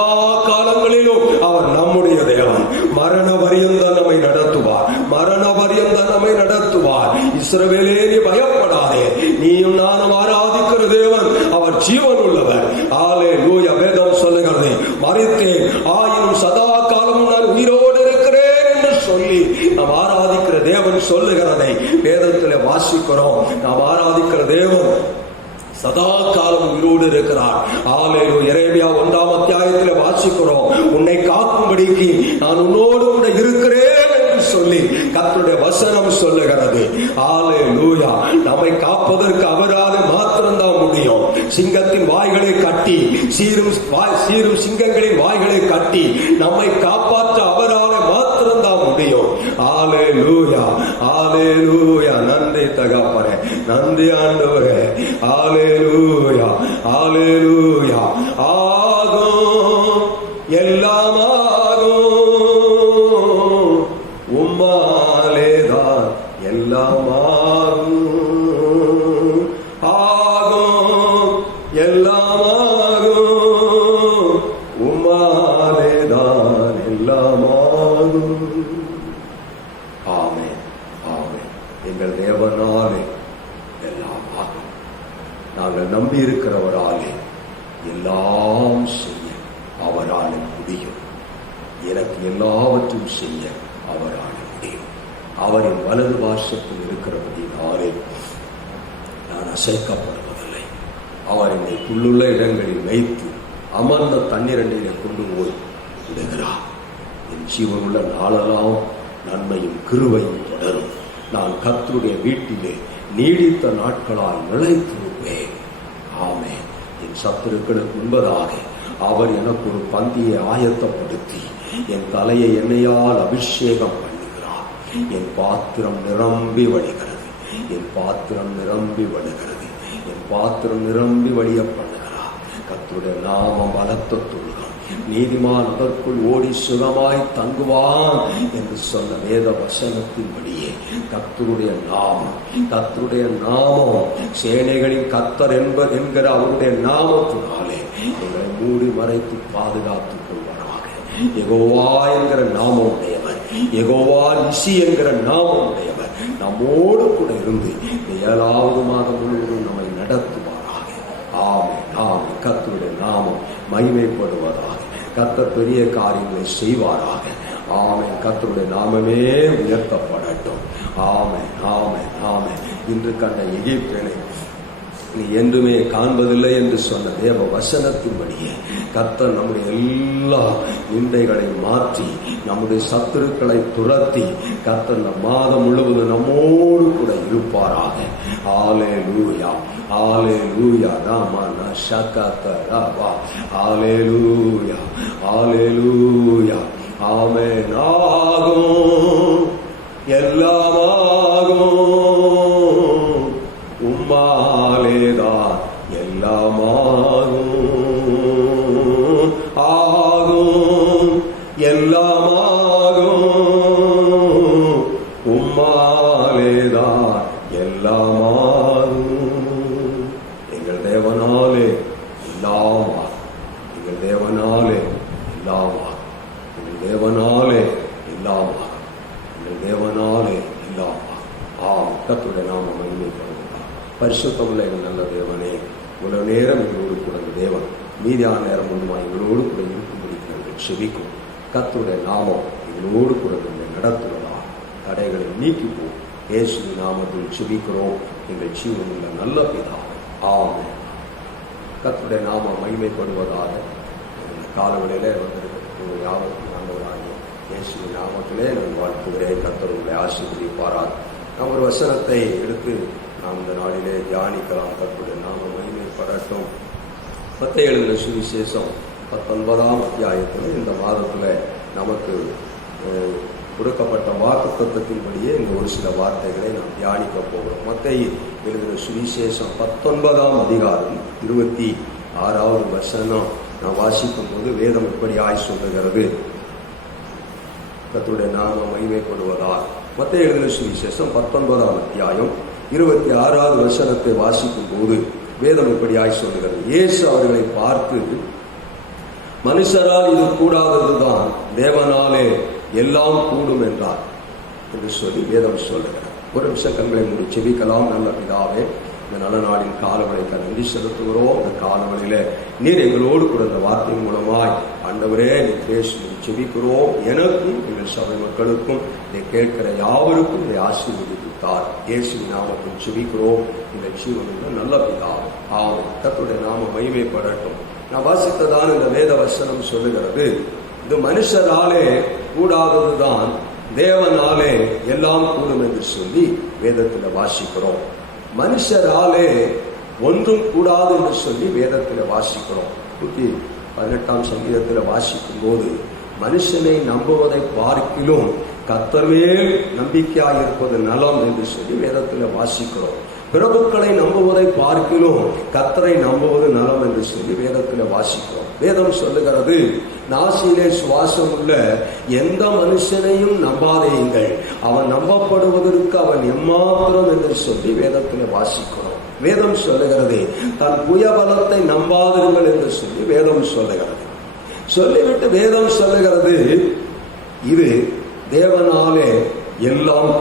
காலங்களிலும் அவர் நம்முடைய தேவன். மரண பரியந்த நம்மை நடத்துவார், மரண பரியந்த நம்மை நடத்துவார். இஸ்ரவேலே, நீ பயப்படாதே, நீயும் நானும் ஆராதிக்கிற தேவன் அவர் ஜீவன் உள்ளவர். அல்லேலூயா. வேதம் சொல்லுகிறது, மரித்தேன் ஆயினும் சதா காலமும் நான் உயிரோடு இருக்கிறேன் என்று சொல்லி நாம் ஆராதிக்கிற தேவன் சொல்லுகிறதை வேதத்தில் வாசிக்கிறோம். நாம் ஆராதிக்கிற தேவன் சதா காலம் உயிரோடு இருக்கிறார். அல்லேலூயா. எரேமியா 1ஆம் அத்தியாயத்தில் வாசிக்கிறோம், உன்னை காக்கும்படிக்கு நான் உன்னோடு கூட இருக்கிறேன் என்று சொல்லி கர்த்தருடைய வசனம் சொல்லுகிறது. அல்லேலூயா. நம்மை காப்பதற்கு அவரால் மாத்திரம்தான் முடியும். சிங்கத்தின் வாய்களை கட்டி, சீரும் சிங்கங்களின் வாய்களை கட்டி நம்மை காப்பாற்ற அவரால் மாத்திரம்தான் முடியும். அல்லேலூயா, அல்லேலூயா. நன்றி தகப்பனே, நன்றி ஆண்டவரே. அல்லேலூயா, அல்லேலூயா. ஆகும், எல்லாம் ஆகும், உம்மாலேதான் எல்லாம் ஆகும். ஆகும், எல்லாம் ஆகும், உம்மாலேதான் எல்லாம் ஆகும். ஆமென், ஆமென். எங்கள் தேவனாலே எல்லாம் ஆகும். நாங்கள் நம்பி இருக்கிறவராலே எல்லாம் செய்ய அவரால் முடியும். எனக்கு எல்லாவற்றையும் செய்ய அவரால் முடியும். அவரின் வலது பாசத்தில் இருக்கிறபடினாலே நான் அசைக்கப்படுவதில்லை. அவர் என்னை புல்லுள்ள இடங்களில் வைத்து அமர்ந்த தண்ணீரண்டிலே கொண்டு போய் விடுகிறார். என் ஜீவனுள்ள நாளெல்லாம் நன்மையும் கிருபையும் தொடரும். நான் கர்த்தருடைய வீட்டிலே நீடித்த நாட்களால் நிலைத்திருப்பேன். ஆமென். என் சத்துருக்களுக்கு முன்பதாக அவர் எனக்கு ஒரு பந்தியை ஆயத்தப்படுத்தி என் தலையை எண்ணெயால் அபிஷேகம் பண்ணுகிறார். என் பாத்திரம் நிரம்பி வழிகிறது, என் பாத்திரம் நிரம்பி வழிகிறது, என் பாத்திரம் நிரம்பி வழிய பண்ணுகிறார். கர்த்தருடைய நாமம் பலத்த துருகம். நீதிமான் அதற்குள் ஓடி சுகமாய் தங்குவான் என்று சொன்ன வேத வசனத்தின்படியே கர்த்தருடைய நாமம், கர்த்தருடைய நாமம், சேனைகளின் கர்த்தர் என்கிற அவருடைய நாமத்தினாலே எங்களை மூடி மறைத்து பாதுகாத்துக் கொள்வாராக. யெகோவா என்கிற நாமம் உடையவர், யெகோவா நிசி என்கிற நாமம் உடையவர் நம்மோடு கூட இருந்து 7வது மாதம் முழுவதும் நம்மை நடத்துவாராக. ஆமென், ஆமென். கர்த்தருடைய நாமம் மகிமைப்படுவதாக. கர்த்தர் பெரிய காரியங்களை செய்வாராக. ஆமென். கர்த்தருடைய நாமமே உயர்த்தப்படட்டும். ஆமென், ஆமென், ஆமென். இன்று கண்ட எகிப்தியனை நீ என்றுமே காண்பதில்லை என்று சொன்ன தேவ வசனத்தின்படியே கர்த்தர் நம்முடைய எல்லா நிந்தைகளை மாற்றி நம்முடைய சத்துருக்களை துரத்தி கர்த்தர் நம் மாதம் முழுவதும் நம்மோடு கூட இருப்பாராக. அல்லேலூயா, அல்லேலூயா. ராமன ஷகதரவா. அல்லேலூயா, அல்லேலூயா. ஆமென். ஆகும், எல்லாம் ஆகும், உம்மாலேதான் எல்லாம் ஆகும். ஆகும், எல்லாம் ஆகும், உம்மாலேதான் எல்லாம் ஆகும். எங்கள் தேவனாலே எல்லாம் ஆகும், எங்கள் தேவனாலே எல்லாம் ஆகும், எங்கள் தேவனாலே எல்லாம் ஆகும், எங்கள் தேவனாலே எல்லாம் ஆகும். கர்த்தருடைய நாமம் மகிமைப்படுவதாக. பரிசுத்தமுள்ள எங்கள் நல்ல தேவனே, இவ்வளவு நேரம் எங்களோடு கூட தேவன் மீதியான நேரம் முழுமா எங்களோடு கூட இருக்கும்படி நாங்கள் செபிக்கும். கர்த்தருடைய நாமம் எங்களோடு கூட நடத்துவதா தடைகளை நீக்கிப்போம். இயேசுவின் நாமத்தில் செபிக்கிறோம் எங்கள் ஜீவனுள்ள நல்ல பிதா. ஆமென். கர்த்தருடைய நாமம் மகிமைப்படுவதாக. காலவெளியிலே வந்திருக்கிற யாவருக்கும் ஆண்டவராகிய இயேசுவின் நாமத்திலே நான் வாழ்த்துகிறேன். கர்த்தர் உங்களை ஆசீர்வதிப்பாராக. நாம் ஒரு வசனத்தை எடுத்து நாம் இந்த நாளிலே தியானிக்கலாம். கர்த்தருடைய நாம மகிமை மகிமைப்படட்டும். மத்தேயு எழுதின சுவிசேஷம் 19ஆம் அத்தியாயத்தில் இந்த மாதத்தில் நமக்கு கொடுக்கப்பட்ட வாக்குத்தத்தத்தின்படியே இந்த ஒரு சில வார்த்தைகளை நாம் தியானிக்க போகிறோம். மத்தேயு எழுதின சுவிசேஷம் 19ஆம் அதிகாரம் 26வது வசனம் நாம் வாசிக்கும் போது வேதம் இப்படியாய் சொல்லுகிறது. கர்த்தருடைய நாமம் மகிமைப்படுவதால் மத்தேயு எழுதின சுவிசேஷம் 19ஆம் அத்தியாயம் 26வது வசனத்தை வாசிக்கும் போது வேதம் இப்படியாய் சொல்லுகிறது. இயேசு அவர்களை பார்த்து, மனுஷரால் இது கூடாததுதான் தேவனாலே எல்லாம் கூடும் என்றார் என்று சொல்லி வேதம் சொல்லுகிறார். ஒரு நிமிஷம் கண்களை மூடி செபிக்கலாம். நல்ல பிதாவே, இந்த நல்ல நாளின் காலவளைக்கு நன்றி செலுத்துகிறோம். இந்த காலவழியில நீர் எங்களோடு கூட இந்த வார்த்தையின் மூலமாய் ஆண்டவரே நீ பேசி செபிக்கிறோம். எனக்கும் எங்கள் சபை மக்களுக்கும் இதை கேட்கிற யாவருக்கும் இதை ஆசீர்வதித்தார். இயேசுவின் நாமத்தில் செபிக்கிறோம் இந்த ஜீவனுள்ள நல்ல பிதாவே, ஆமென். கர்த்தருடைய நாமம் மகிமைப்படட்டும். நான் வாசித்ததான் இந்த வேத வசனம் சொல்லுகிறது, இது மனுஷராலே கூடாததுதான் தேவனாலே எல்லாம் கூடும் என்று சொல்லி வேதத்தில் வாசிக்கிறோம். மனுஷராலே ஒன்றும் கூடாது என்று சொல்லி வேதத்தில் வாசிக்கிறோம். 18ஆம் சங்கீதத்தில் வாசிக்கும் போது, மனுஷனை நம்புவதை பார்க்கிலும் கர்த்தர் மேல் நம்பிக்கையாக இருப்பது நலம் என்று சொல்லி வேதத்தில் வாசிக்கிறோம். பிரபுக்களை நம்புவதை பார்க்கிலும் கர்த்தரை நம்புவது நலம் என்று சொல்லி வேதத்தில் வாசிக்கிறோம். வேதம் சொல்லுகிறது, நாசியிலே சுவாசம் உள்ள எந்த மனுஷனையும் நம்பாதேயுங்கள், அவன் நம்பப்படுவதற்கு அவன் எம்மாத்திரம் என்று சொல்லி வேதத்தில் வாசிக்கிறோம். வேதம் சொல்லுகிறது, தன் புயபலத்தை நம்பாதீர்கள் என்று சொல்லி வேதம் சொல்லுகிறது. சொல்லிவிட்டு வேதம் சொல்லுகிறது, இது தேவனாலே எல்லாம்,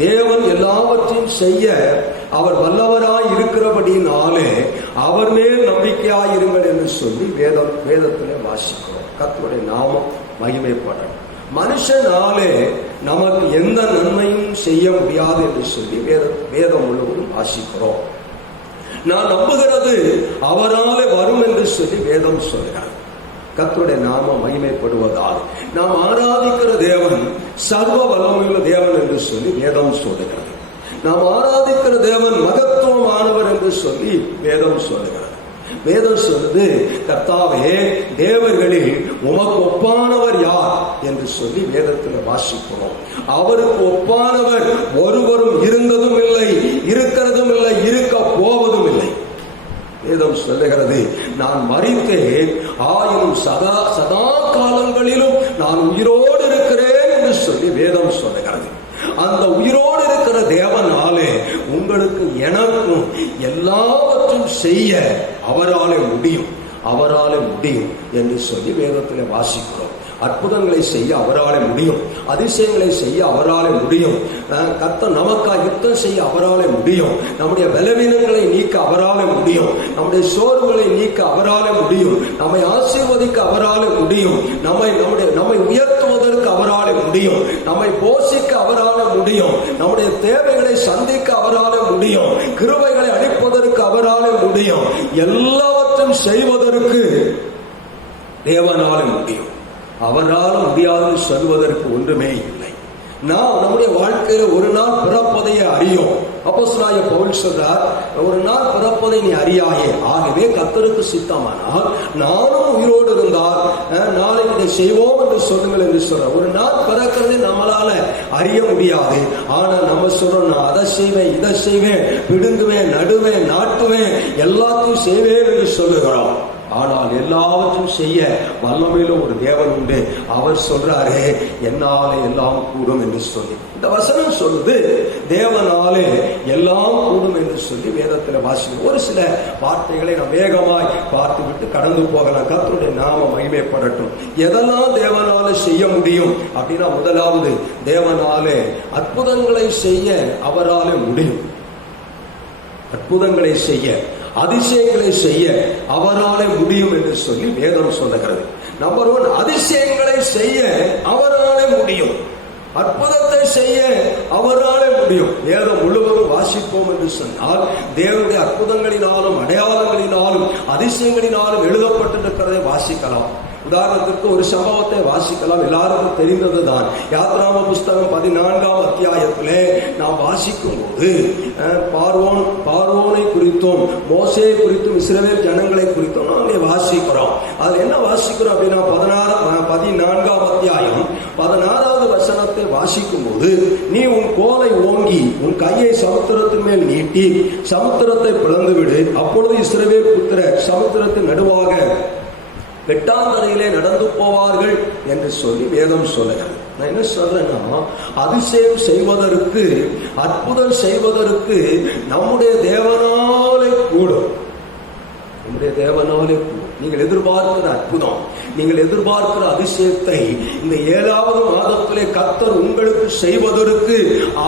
தேவன் எல்லாவற்றையும் செய்ய அவர் வல்லவராய் இருக்கிறபடினாலே அவர் மேல் நம்பிக்கையாய் இருங்கள் என்று சொல்லி வேதத்திலே வாசிக்கிறோம். கர்த்தருடைய நாமம் மகிமைப்படும். மனுஷனாலே நமக்கு எந்த நன்மையும் செய்ய முடியாது என்று சொல்லி வேதம் முழுவதும் வாசிக்கிறோம். நான் நம்புகிறது அவராலே வரும் என்று சொல்லி வேதம் சொல்கிறார். கர்த்தருடைய நாமம் மகிமைப்படுவதால் நாம் ஆராதிக்கிற தேவன் சர்வ வல்லமையுள்ள தேவன் என்று சொல்லி வேதம் சொல்லுகிறது. நாம் ஆராதிக்கிற தேவன் மகத்துவமானவர் என்று சொல்லி வேதம் சொல்லுகிறது. வேதம் சொல்லுது, கர்த்தாவே, தேவர்களில் உமக்கு ஒப்பானவர் யார் என்று சொல்லி வேதத்தில் வாசிக்கிறோம். அவருக்கு ஒப்பானவர் ஒருவரும் இருந்ததும் இல்லை, இருக்கிறதும் இல்லை, இருக்க போவதும் இல்லை. வேதம் சொல்லுகிறது, நான் மரித்தேன், ஆயினும் சதா காலங்களிலும் நான் உயிரோடு இருக்கிறேன் என்று சொல்லி வேதம் சொல்லுகிறது. அந்த உயிரோடு இருக்கிற தேவனாலே உங்களுக்கு எனக்கும் எல்லாவற்றும் செய்ய அவராலே முடியும், அவராலே முடியும் என்று சொல்லி வேதத்தில் வாசிக்கிறோம். அற்புதங்களை செய்ய அவராலே முடியும், அதிசயங்களை செய்ய அவராலே முடியும், கர்த்தர் நமக்காக யுத்தம் செய்ய அவராலே முடியும், நம்முடைய பலவீனங்களை நீக்க அவராலே முடியும், நம்முடைய சோர்வுகளை நீக்க அவராலே முடியும், நம்மை ஆசீர்வதிக்க அவராலே முடியும், நம்மை உயர்த்துவதற்கு அவராலே முடியும், நம்மை போஷிக்க அவராலே முடியும், நம்முடைய தேவைகளை சந்திக்க அவராலே முடியும், கிருபைகளை அளிப்பதற்கு அவராலே முடியும், எல்லாவற்றையும் செய்வதற்கு தேவனாலே முடியும். அவரால் முடியாது சொல்வதற்கு ஒன்றுமே இல்லை. நாம் நம்முடைய வாழ்க்கையில ஒரு நாள் பிறப்பதையே அறியோம். அப்போஸ்தலனாகிய பவுல் சொல்றார், ஒரு நாள் பிறப்பதை நீ அறியாயே, ஆகவே கர்த்தருக்கு சித்தமானால் நானும் உயிரோடு இருந்தால் நாளை இதை செய்வோம் என்று சொல்லுங்கள் என்று சொல்றார். ஒரு நாள் பிறக்கிறதை நம்மளால அறிய முடியாது. ஆனா நம்ம சொல்றோம், நான் அதை செய்வேன், இதை செய்வேன், பிடுங்குவேன், நடுவேன், நாட்டுவேன், எல்லாத்தையும் செய்வேன் என்று சொல்லுகிறோம். ஆனால் எல்லாவற்றும் செய்ய வல்லமையில ஒரு தேவன் உண்டு. அவர் சொல்றாரே, என்னாலே எல்லாம் கூடும் என்று சொல்லி. இந்த வசனம் சொல்லுது, தேவனாலே எல்லாம் கூடும் என்று சொல்லி வேதத்தில் வாசிக்கும். ஒரு சில வார்த்தைகளை நாம் வேகமாய் பார்த்து விட்டு கடந்து போகலாம். கர்த்தருடைய நாமம் மகிமைப்படட்டும். எதெல்லாம் தேவனாலே செய்ய முடியும் அப்படின்னா, முதலாவது தேவனாலே அற்புதங்களை செய்ய அவராலே முடியும். அற்புதங்களை செய்ய, அதிசயங்களை செய்ய அவராலே முடியும் என்று சொல்லி வேதம் சொல்லுகிறது. நம்பர் 1, அதிசயங்களை செய்ய அவராலே முடியும், அற்புதத்தை செய்ய அவராலே முடியும். வேதம் முழுவதும் வாசிப்போம் என்று சொன்னால், தேவனுடைய அற்புதங்களினாலும் அடையாளங்களினாலும் அதிசயங்களினாலும் எழுதப்பட்டிருக்கிறதை வாசிக்கலாம். உதாரணத்திற்கு ஒரு சம்பவத்தை வாசிக்கலாம், எல்லாருக்கும் தெரிந்ததுதான். யாத்ராம புஸ்தகம் 14ஆம் அத்தியாயத்திலே நாம் வாசிக்கும் போது பார்வோனை குறித்தும் மோசேயை குறித்தும் இஸ்ரவேல் ஜனங்களை குறித்தும் அங்கே வாசிக்கிறோம். அதுல என்ன வாசிக்கிறோம் அப்படின்னா 14ஆம் அத்தியாயம் 16வது வசனத்தை வாசிக்கும் போது, நீ உன் கோலை ஓங்கி உன் கையை சமுத்திரத்தின் மேல் நீட்டி சமுத்திரத்தை பிளந்து விடு, அப்பொழுது இஸ்ரவேல் புத்திரர் சமுத்திரத்தின் நடுவாக வெட்டாந்தரையிலே நடந்து போவார்கள் என்று சொல்லி வேதம் சொல்லுகிறது. நான் என்ன சொல்றேன்னா, அதிசயம் செய்வதற்கு, அற்புதம் செய்வதற்கு நம்முடைய தேவனாலே கூடும். நம்முடைய தேவனாலே கூடும். நீங்கள் எதிர்பார்க்கிற அற்புதம், நீங்கள் எதிர்பார்க்கிற அதிசயத்தை இந்த 7வது மாதத்திலே கர்த்தர் உங்களுக்கு செய்வதற்கு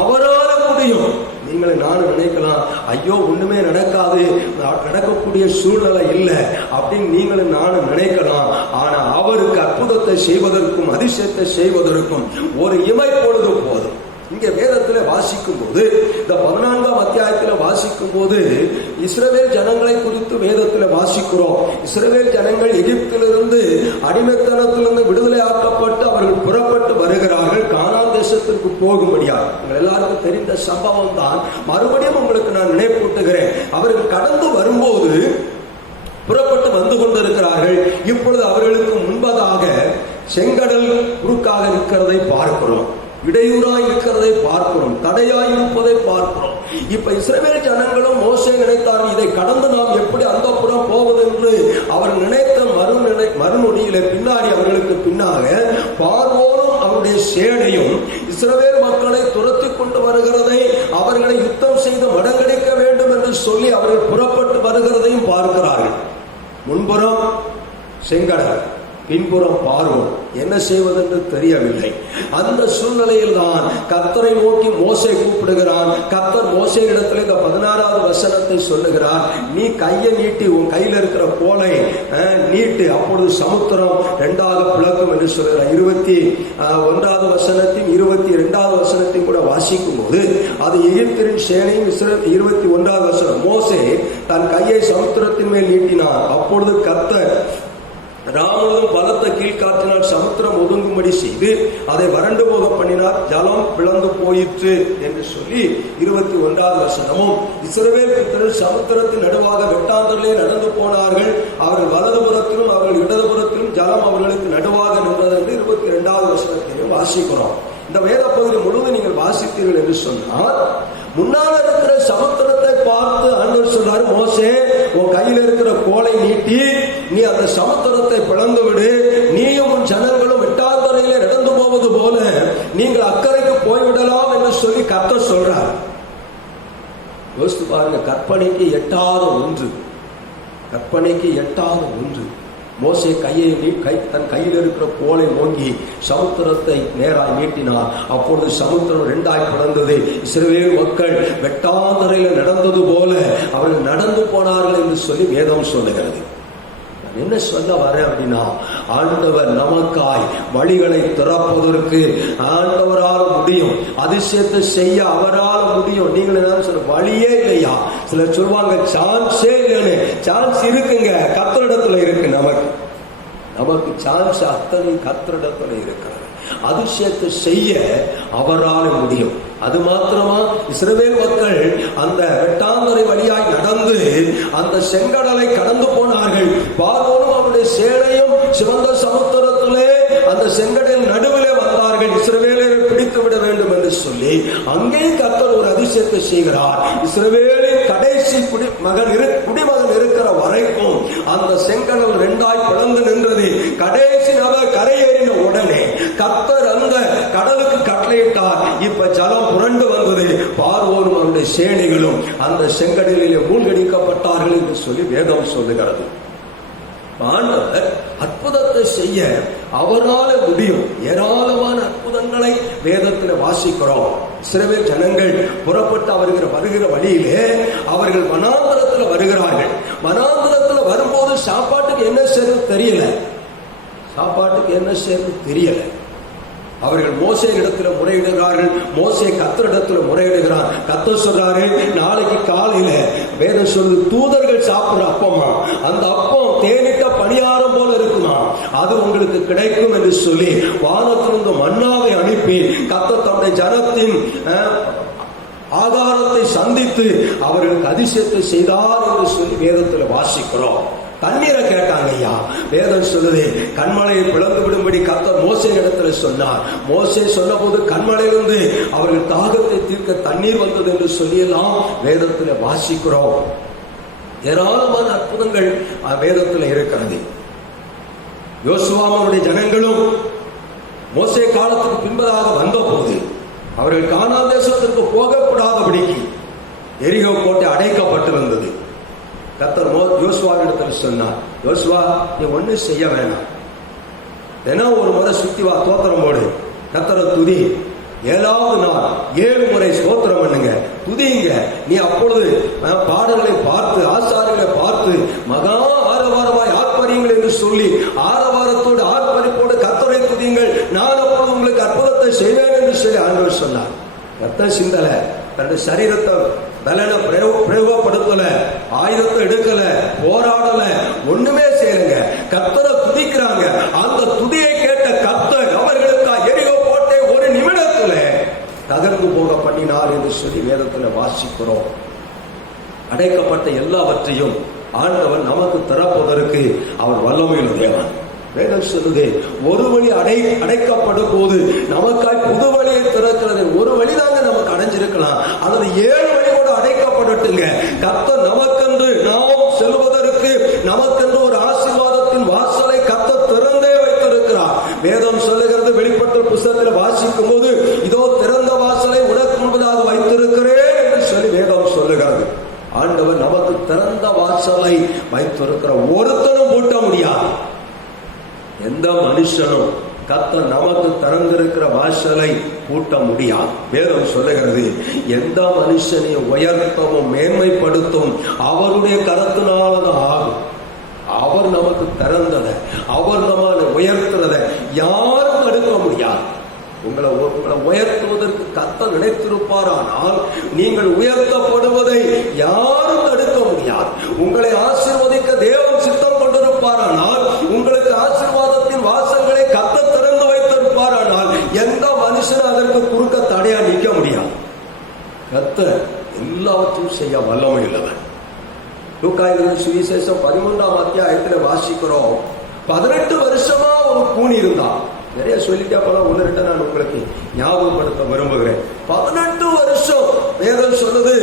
அவரால முடியும். நீங்களை நானும் நினைக்கலாம், ஐயோ ஒண்ணுமே நடக்காது, நடக்கக்கூடிய சூழ்நிலை இல்லை அப்படின்னு நீங்களும் நானும் நினைக்கலாம். ஆனா அவருக்கு அற்புதத்தை செய்வதற்கும் அதிசயத்தை செய்வதற்கும் ஒரு இமை பொழுது போதும். இங்க வேதத்துல வாசிக்கும் போது, இந்த 14ஆம் அத்தியாயத்துல வாசிக்கும் போது இஸ்ரவேல் ஜனங்களை குறித்து வேதத்துல வாசிக்கிறோம். இஸ்ரவேல் ஜனங்கள் எகிப்திலிருந்து அடிமைத்தனத்திலிருந்து விடுதலை ஆக்கப்பட்டு அவர்கள் புறப்பட்டு வருகிறார்கள் கானான் தேசத்திற்கு போகும்படியாக. எல்லாருக்கும் தெரிந்த சம்பவம் தான். மறுபடியும் உங்களுக்கு நான் நினைப்பூட்டுகிறேன். அவர்கள் கடந்து வரும்போது புறப்பட்டு வந்து கொண்டிருக்கிறார்கள். இப்பொழுது அவர்களுக்கு முன்பதாக செங்கடல் குறுக்காக இருக்கிறதை பார்க்கிறோம், இடையூறாய் இருக்கிறதை பார்க்கிறோம், தடையாய் இருப்பதை பார்க்கிறோம். இப்ப இஸ்ரவேல் ஜனங்களும் மோசே நினைத்தார்கள், இதை கடந்து நாம் எப்படி அந்த புறம் போவது என்று அவர் நினைத்த மறுநொடியிலே பின்னாடி அவர்களுக்கு பின்னாக பார்வோனும் அவருடைய சேனையும் இஸ்ரவேல் மக்களை துரத்தி கொண்டு வருகிறதை, அவர்களை யுத்தம் செய்து மடங்கடிக்க வேண்டும் என்று சொல்லி அவர்கள் புறப்பட்டு வருகிறதையும் பார்க்கிறார்கள். முன்புறம் செங்கடல், பின்புறம் பார்வோன். என்ன செய்வதென்று தெரியவில்லை. அந்த சூழ்நிலையில் தான் கர்த்தரை நோக்கி மோசே கூப்பிடுகிறான். கர்த்தர் மோசே இடத்துல இந்த 16வது வசனத்தை சொல்லுகிறார், நீ கையை நீட்டி உன் கையில் இருக்கிற கோலை நீட்டு, அப்பொழுது சமுத்திரம் 2ஆக பிளக்கும் என்று சொல்கிறார். 21வது வசனத்தையும் 22வது வசனத்தையும் கூட வாசிக்கும் போது அது எகிப்தின் சேனையும் 21வது வசனம், மோசே தன் கையை சமுத்திரத்தின் மேல் நீட்டினார், அப்பொழுது கர்த்தர் ராமுழுதும் பலத்த கீழ்காற்றினால் சமுத்திரம் ஒதுங்கும்படி செய்து அதை வறண்டு போக பண்ணினார், ஜலம் பிளந்து போயிற்று என்று சொல்லி 21வது வசனமும், இஸ்ரவேல் புத்திரர் சமுத்திரத்தின் நடுவாக வெட்டாந்தரிலே நடந்து போனார்கள், அவர்கள் வலதுபுறத்திலும் அவர்கள் இடதுபுறத்திலும் ஜலம் அவர்களுக்கு நடுவாக நின்றது என்று 22வது வசனத்தையும் வாசிக்கிறோம். இந்த வேத பகுதி முழுவதும் நீங்கள் வாசித்தீர்கள் என்று சொன்னால், முன்னால் இருக்கிற சமுத்திரத்தை பார்த்து ஆண்டவர் சொல்றாரு, மோசே உன் கையில் இருக்கிற கோலை நீட்டி நீ அந்த சமுத்திரத்தை பிளந்து விடு, நீயும் உன் ஜனங்களும் வெட்டாந்தரையிலே நடந்து போவது போல நீங்கள் அக்கறைக்கு போய்விடலாம் என்று சொல்லி கர்த்தர் சொல்றார். யோசித்து பாருங்க, கற்பனைக்கு எட்டாத ஒன்று, கற்பனைக்கு எட்டாத ஒன்று. மோசே தன் கையில் இருக்கிற கோலை ஓங்கி சமுத்திரத்தை நேராய் நீட்டினார், அப்பொழுது சமுத்திரம் 2ஆய் பிளந்தது. இஸ்ரவேல் மக்கள் வெட்டாந்தரையில் நடந்தது போல அவர்கள் நடந்து போனார்கள் என்று சொல்லி வேதம் சொல்லுகிறது. என்ன சொல்ல வரேன் அப்படின்னா, ஆண்டவர் நமக்காய் வழிகளை திறப்பதற்கு ஆண்டவரால் முடியும், அதிசயத்தை செய்ய அவரால் முடியும். நீங்கள் என்ன சொல்ற, வழியே இல்லையா? சிலர் சொல்லுவாங்க சான்ஸே இல்லைன்னு. சான்ஸ் இருக்குங்க, கர்த்தரிடத்துல இருக்கு. நமக்கு சான்ஸ் அத்தனை கர்த்தரிடத்துல இருக்கிறது. அதிசயத்தை செய்ய அவரால் முடியும். அது மாத்திரமா, இஸ்ரவேல் மக்கள் அந்த வெட்டாந்தரை வழியாய் நடந்து அந்த செங்கடலை கடந்து போனார்கள். பார்வோனும் அவருடைய சேனையும் சிவந்த சமுத்திரத்திலே அந்த செங்கடல் நடுவிலே வந்தார்கள். இஸ்ரவேலை பிடித்து விட வேண்டும் என்று சொல்லி அங்கே கர்த்தர் ஒரு அதிசயத்தை செய்கிறார். இஸ்ரவேலின் கடைசி குடிமகன் இருக்கிற வரைக்கும் அந்த செங்கடல் 2ஆய் பிளந்து நின்றது. கடைசி நபர் கரையேறின உடனே கர்த்தர் அந்த கடலுக்கு கட்டளையிட்டார். இப்ப ஜலம் புரண்டு வந்தது. பார்வோனும் அவருடைய சேனைகளும் அந்த செங்கடலிலே மூழ்கடிக்கப்பட்டார்கள் என்று சொல்லி வேதம் சொல்லுகிறது. ஆண்டவர் அற்புதத்தை செய்ய அவரால் முடியும். ஏராளமான அற்புதங்களை வேதத்தில் வாசிக்கிறோம். இஸ்ரவேல் ஜனங்கள் புறப்பட்டு வருகிற வழியிலே அவர்கள் வனாந்தரத்தில் வருகிறார்கள். வனாந்தரத்தில் வரும்போது சாப்பாட்டுக்கு என்ன செய்யறது தெரியல. அவர்கள் மோசே இடத்துல முறையிடுகிறார்கள். மோசே கர்த்தரிடத்துல முறையிடுகிறார். கர்த்தர் சொல்றாரு, நாளைக்கு காலையில வேதம் சொல்லு தூதர்கள் சாப்பிடுற அப்பமா, அந்த அப்பம் தேனிட்ட பணியாரம் போல இருக்குமா, அது உங்களுக்கு கிடைக்கும் என்று சொல்லி வானத்திலிருந்து மன்னாவை அனுப்பி கர்த்தர் தம்முடைய ஜனத்தின் ஆகாரத்தை சந்தித்து அவர்களுக்கு அதிசயத்தை செய்தார் என்று சொல்லி வேதத்தில் வாசிக்கிறோம். தண்ணீரை கேட்டாங்க ஐயா. வேதம் சொல்லுது கண்மலையை பிளந்து விடும்படி கர்த்தர் மோசே இடத்துல சொன்னார். மோசே சொன்ன போது கண்மலையிலிருந்து அவர்கள் தாகத்தை தீர்க்க தண்ணீர் வந்தது என்று சொல்லியெல்லாம் வேதத்தில் வாசிக்கிறோம். ஏராளமான அற்புதங்கள் வேதத்தில் இருக்கிறது. யோசுவாவுடைய ஜனங்களும் மோசே காலத்துக்கு பின்பதாக வந்த போது அவர்கள் கானான் தேசத்திற்கு போகக்கூடாதபடிக்கு எரிகோ கோட்டை அடைக்கப்பட்டிருந்தது. கர்த்தர் யோசுவாவிடத்தில் சொன்னார், யோசுவா நீ ஒண்ணு செய்ய வேணாம், தினம் ஒரு முறை சுத்தி வா, ஸ்தோத்திரம் போடு, கர்த்தரை துதி. 7வது நாள் 7 முறை ஸ்தோத்திரம் பண்ணுங்க, துதிங்க. நீ அப்பொழுது பாடல்களை பார்த்து ஆசாரிகளை பார்த்து மகா ஆரவாரமாய் ஆர்ப்பரியுங்கள் என்று சொல்லி ஆரவாரத்தோடு ஆர்ப்பரிப்போடு கர்த்தரை துதியுங்கள், நான் அப்பொழுது உங்களுக்கு அற்புதத்தை செய்வேன் என்று சொல்லி ஆண்டவர் சொன்னார். கர்த்தர் சிந்தல, தன்னுடைய சரீரத்தை பலனை பிரயோகப்படுத்தல, ஆயுதத்தை எடுக்கல, போராடல, ஒண்ணுமே செய்யலங்க. கர்த்தரை துதிக்கிறாங்க. அந்த துதியை கேட்ட கர்த்தர் அவர்களுக்கு எரிகோ கோட்டை ஒரு நிமிடத்துல தகர்ந்து போக பண்ணினார் என்று சொல்லி வேதத்துல வாசிக்கிறோம். அடைக்கப்பட்ட எல்லாவற்றையும் ஆண்டவர் நமக்கு திறப்பதற்கு அவர் வல்லமையுள்ள தேவன். வேதம் சொல்லுது ஒரு வழி அடைக்கப்படும் போது நமக்காய் புது வழியை திறக்கிறது. ஒரு வழிதாங்க நமக்கு அடைஞ்சிருக்கலாம், அதுல 7 வழியோடு அடைக்கப்படட்டுங்க. கர்த்தர் நமக்கென்று நாம் செல்வதற்கு நமக்கென்று ஒரு ஆசீர்வாதத்தின் வாசலை கர்த்தர் திறந்தே வைத்திருக்கிறார். வேதம் சொல்லுகிறது, வெளிப்படுத்தல் புத்தகத்தில் வாசிக்கும் போது இதோ திறந்த வாசலை உனக்கு முன்பதாக வைத்திருக்கிறேன் என்று சொல்லி வேதம் சொல்லுகிறது. ஆண்டவர் நமக்கு திறந்த வாசலை வைத்திருக்கிற ஒருத்தனும் பூட்ட முடியாது. எந்த மனுஷனும் கர்த்தர் நமக்கு திறந்திருக்கிற வாசலை பூட்ட முடியாது. வேதம் சொல்லுகிறது, எந்த மனுஷனை உயர்த்தவும் மேன்மைப்படுத்தும் அவருடைய கரத்தினால்தான் ஆகும். அவர் நமக்கு திறந்ததை, அவர் நம்மளை உயர்த்துறதை யாரும் தடுக்க முடியாது. உங்களை உயர்த்துவதற்கு கர்த்தர் நினைத்திருப்பாரானால் நீங்கள் உயர்த்தப்படுவதை யாரும் தடுக்க முடியாது. உங்களை ஆசீர்வதிக்க தேவன் சித்தம் கொண்டிருப்பாரானால், உங்களுக்கு ஆசீர்வாதத்தின் வாசல்களை கர்த்தர் திறந்து வைத்திருப்பாரானால் எந்த மனுஷனும் அதற்கு குறுக்க தடையா நிற்க முடியாது. கர்த்தர் எல்லாவற்றையும் செய்ய வல்லமை உள்ளவர். லூக்கா சுவிசேஷம் 13ஆம் அத்தியாயத்தில் வாசிக்கிறோம். 18 வருஷமா ஒரு கூனி இருந்தான். நிறைய சொல்லிட்டே போல 1-2 நான் உங்களுக்கு ஞாபகப்படுத்த விரும்புகிறேன். 18 வருஷம் வேதம் சொல்லுது,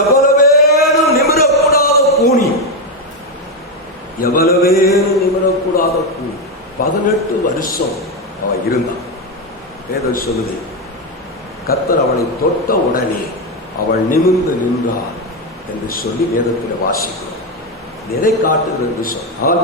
எவ்வளவேனும் நிமிரக்கூடாத கூனி, எவ்வளவேனும் நிமிரக்கூடாத கூனி. 18 வருஷம் அவன் இருந்தான். வேதம் சொல்லுது, கர்த்தர் அவளை தொட்ட உடனே அவள் நிமிர்ந்து நின்றார் என்று சொல்லி வேதத்தில் வாசிக்கிறோம். எதை காட்டுகிறது என்று சொன்னால்,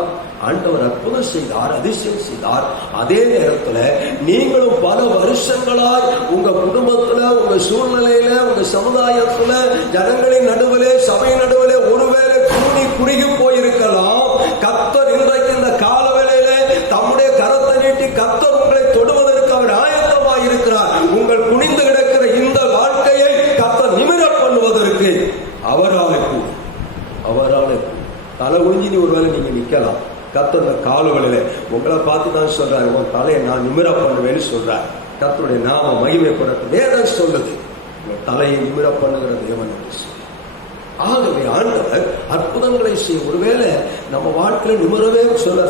ஆண்டவர் அற்புதம் செய்தார், அதிசயம் செய்தார். அதே நேரத்தில் நீங்களும் பல வருஷங்களாய் உங்க குடும்பத்துல, உங்க சூழ்நிலையில, உங்க சமுதாயத்துல, ஜனங்களின் நடுவிலே, சபை நடுவிலே ஒருவேளை கூடி குறுகி போயிருக்கலாம். கர்த்தர் இன்றைக்கு இந்த கால வேளையிலே தம்முடைய கரத்தை நீட்டி கர்த்தர் உங்களை தொடுவதற்கு அவர் ஆயத்தமாய் இருக்கிறார். உங்கள் குனிந்து கிடக்கிற இந்த வாழ்க்கையை கர்த்தர் நிமிர பண்ணுவதற்கு அவராலே கூடும். அவராலே தலை குனிஞ்சி நீ ஒருவேளை நீங்க நிக்கலாம். கர்த்தர் இந்த காலங்களில உங்களை பார்த்து தான் சொல்றாரு, உன் தலையை நான் நிமிர பண்ணுவேன்னு சொல்றாரு. கர்த்தருடைய நாம மகிமைப்படட்டும். வேதம் சொல்லுது, உங்கள் தலையை நிமிர பண்ணுகிற தேவன் என்று சொல்லி. ஆகவே ஆண்டவர் அற்புதங்களை செய்ய, ஒருவேளை நம்ம வாழ்க்கையில நிமிரவே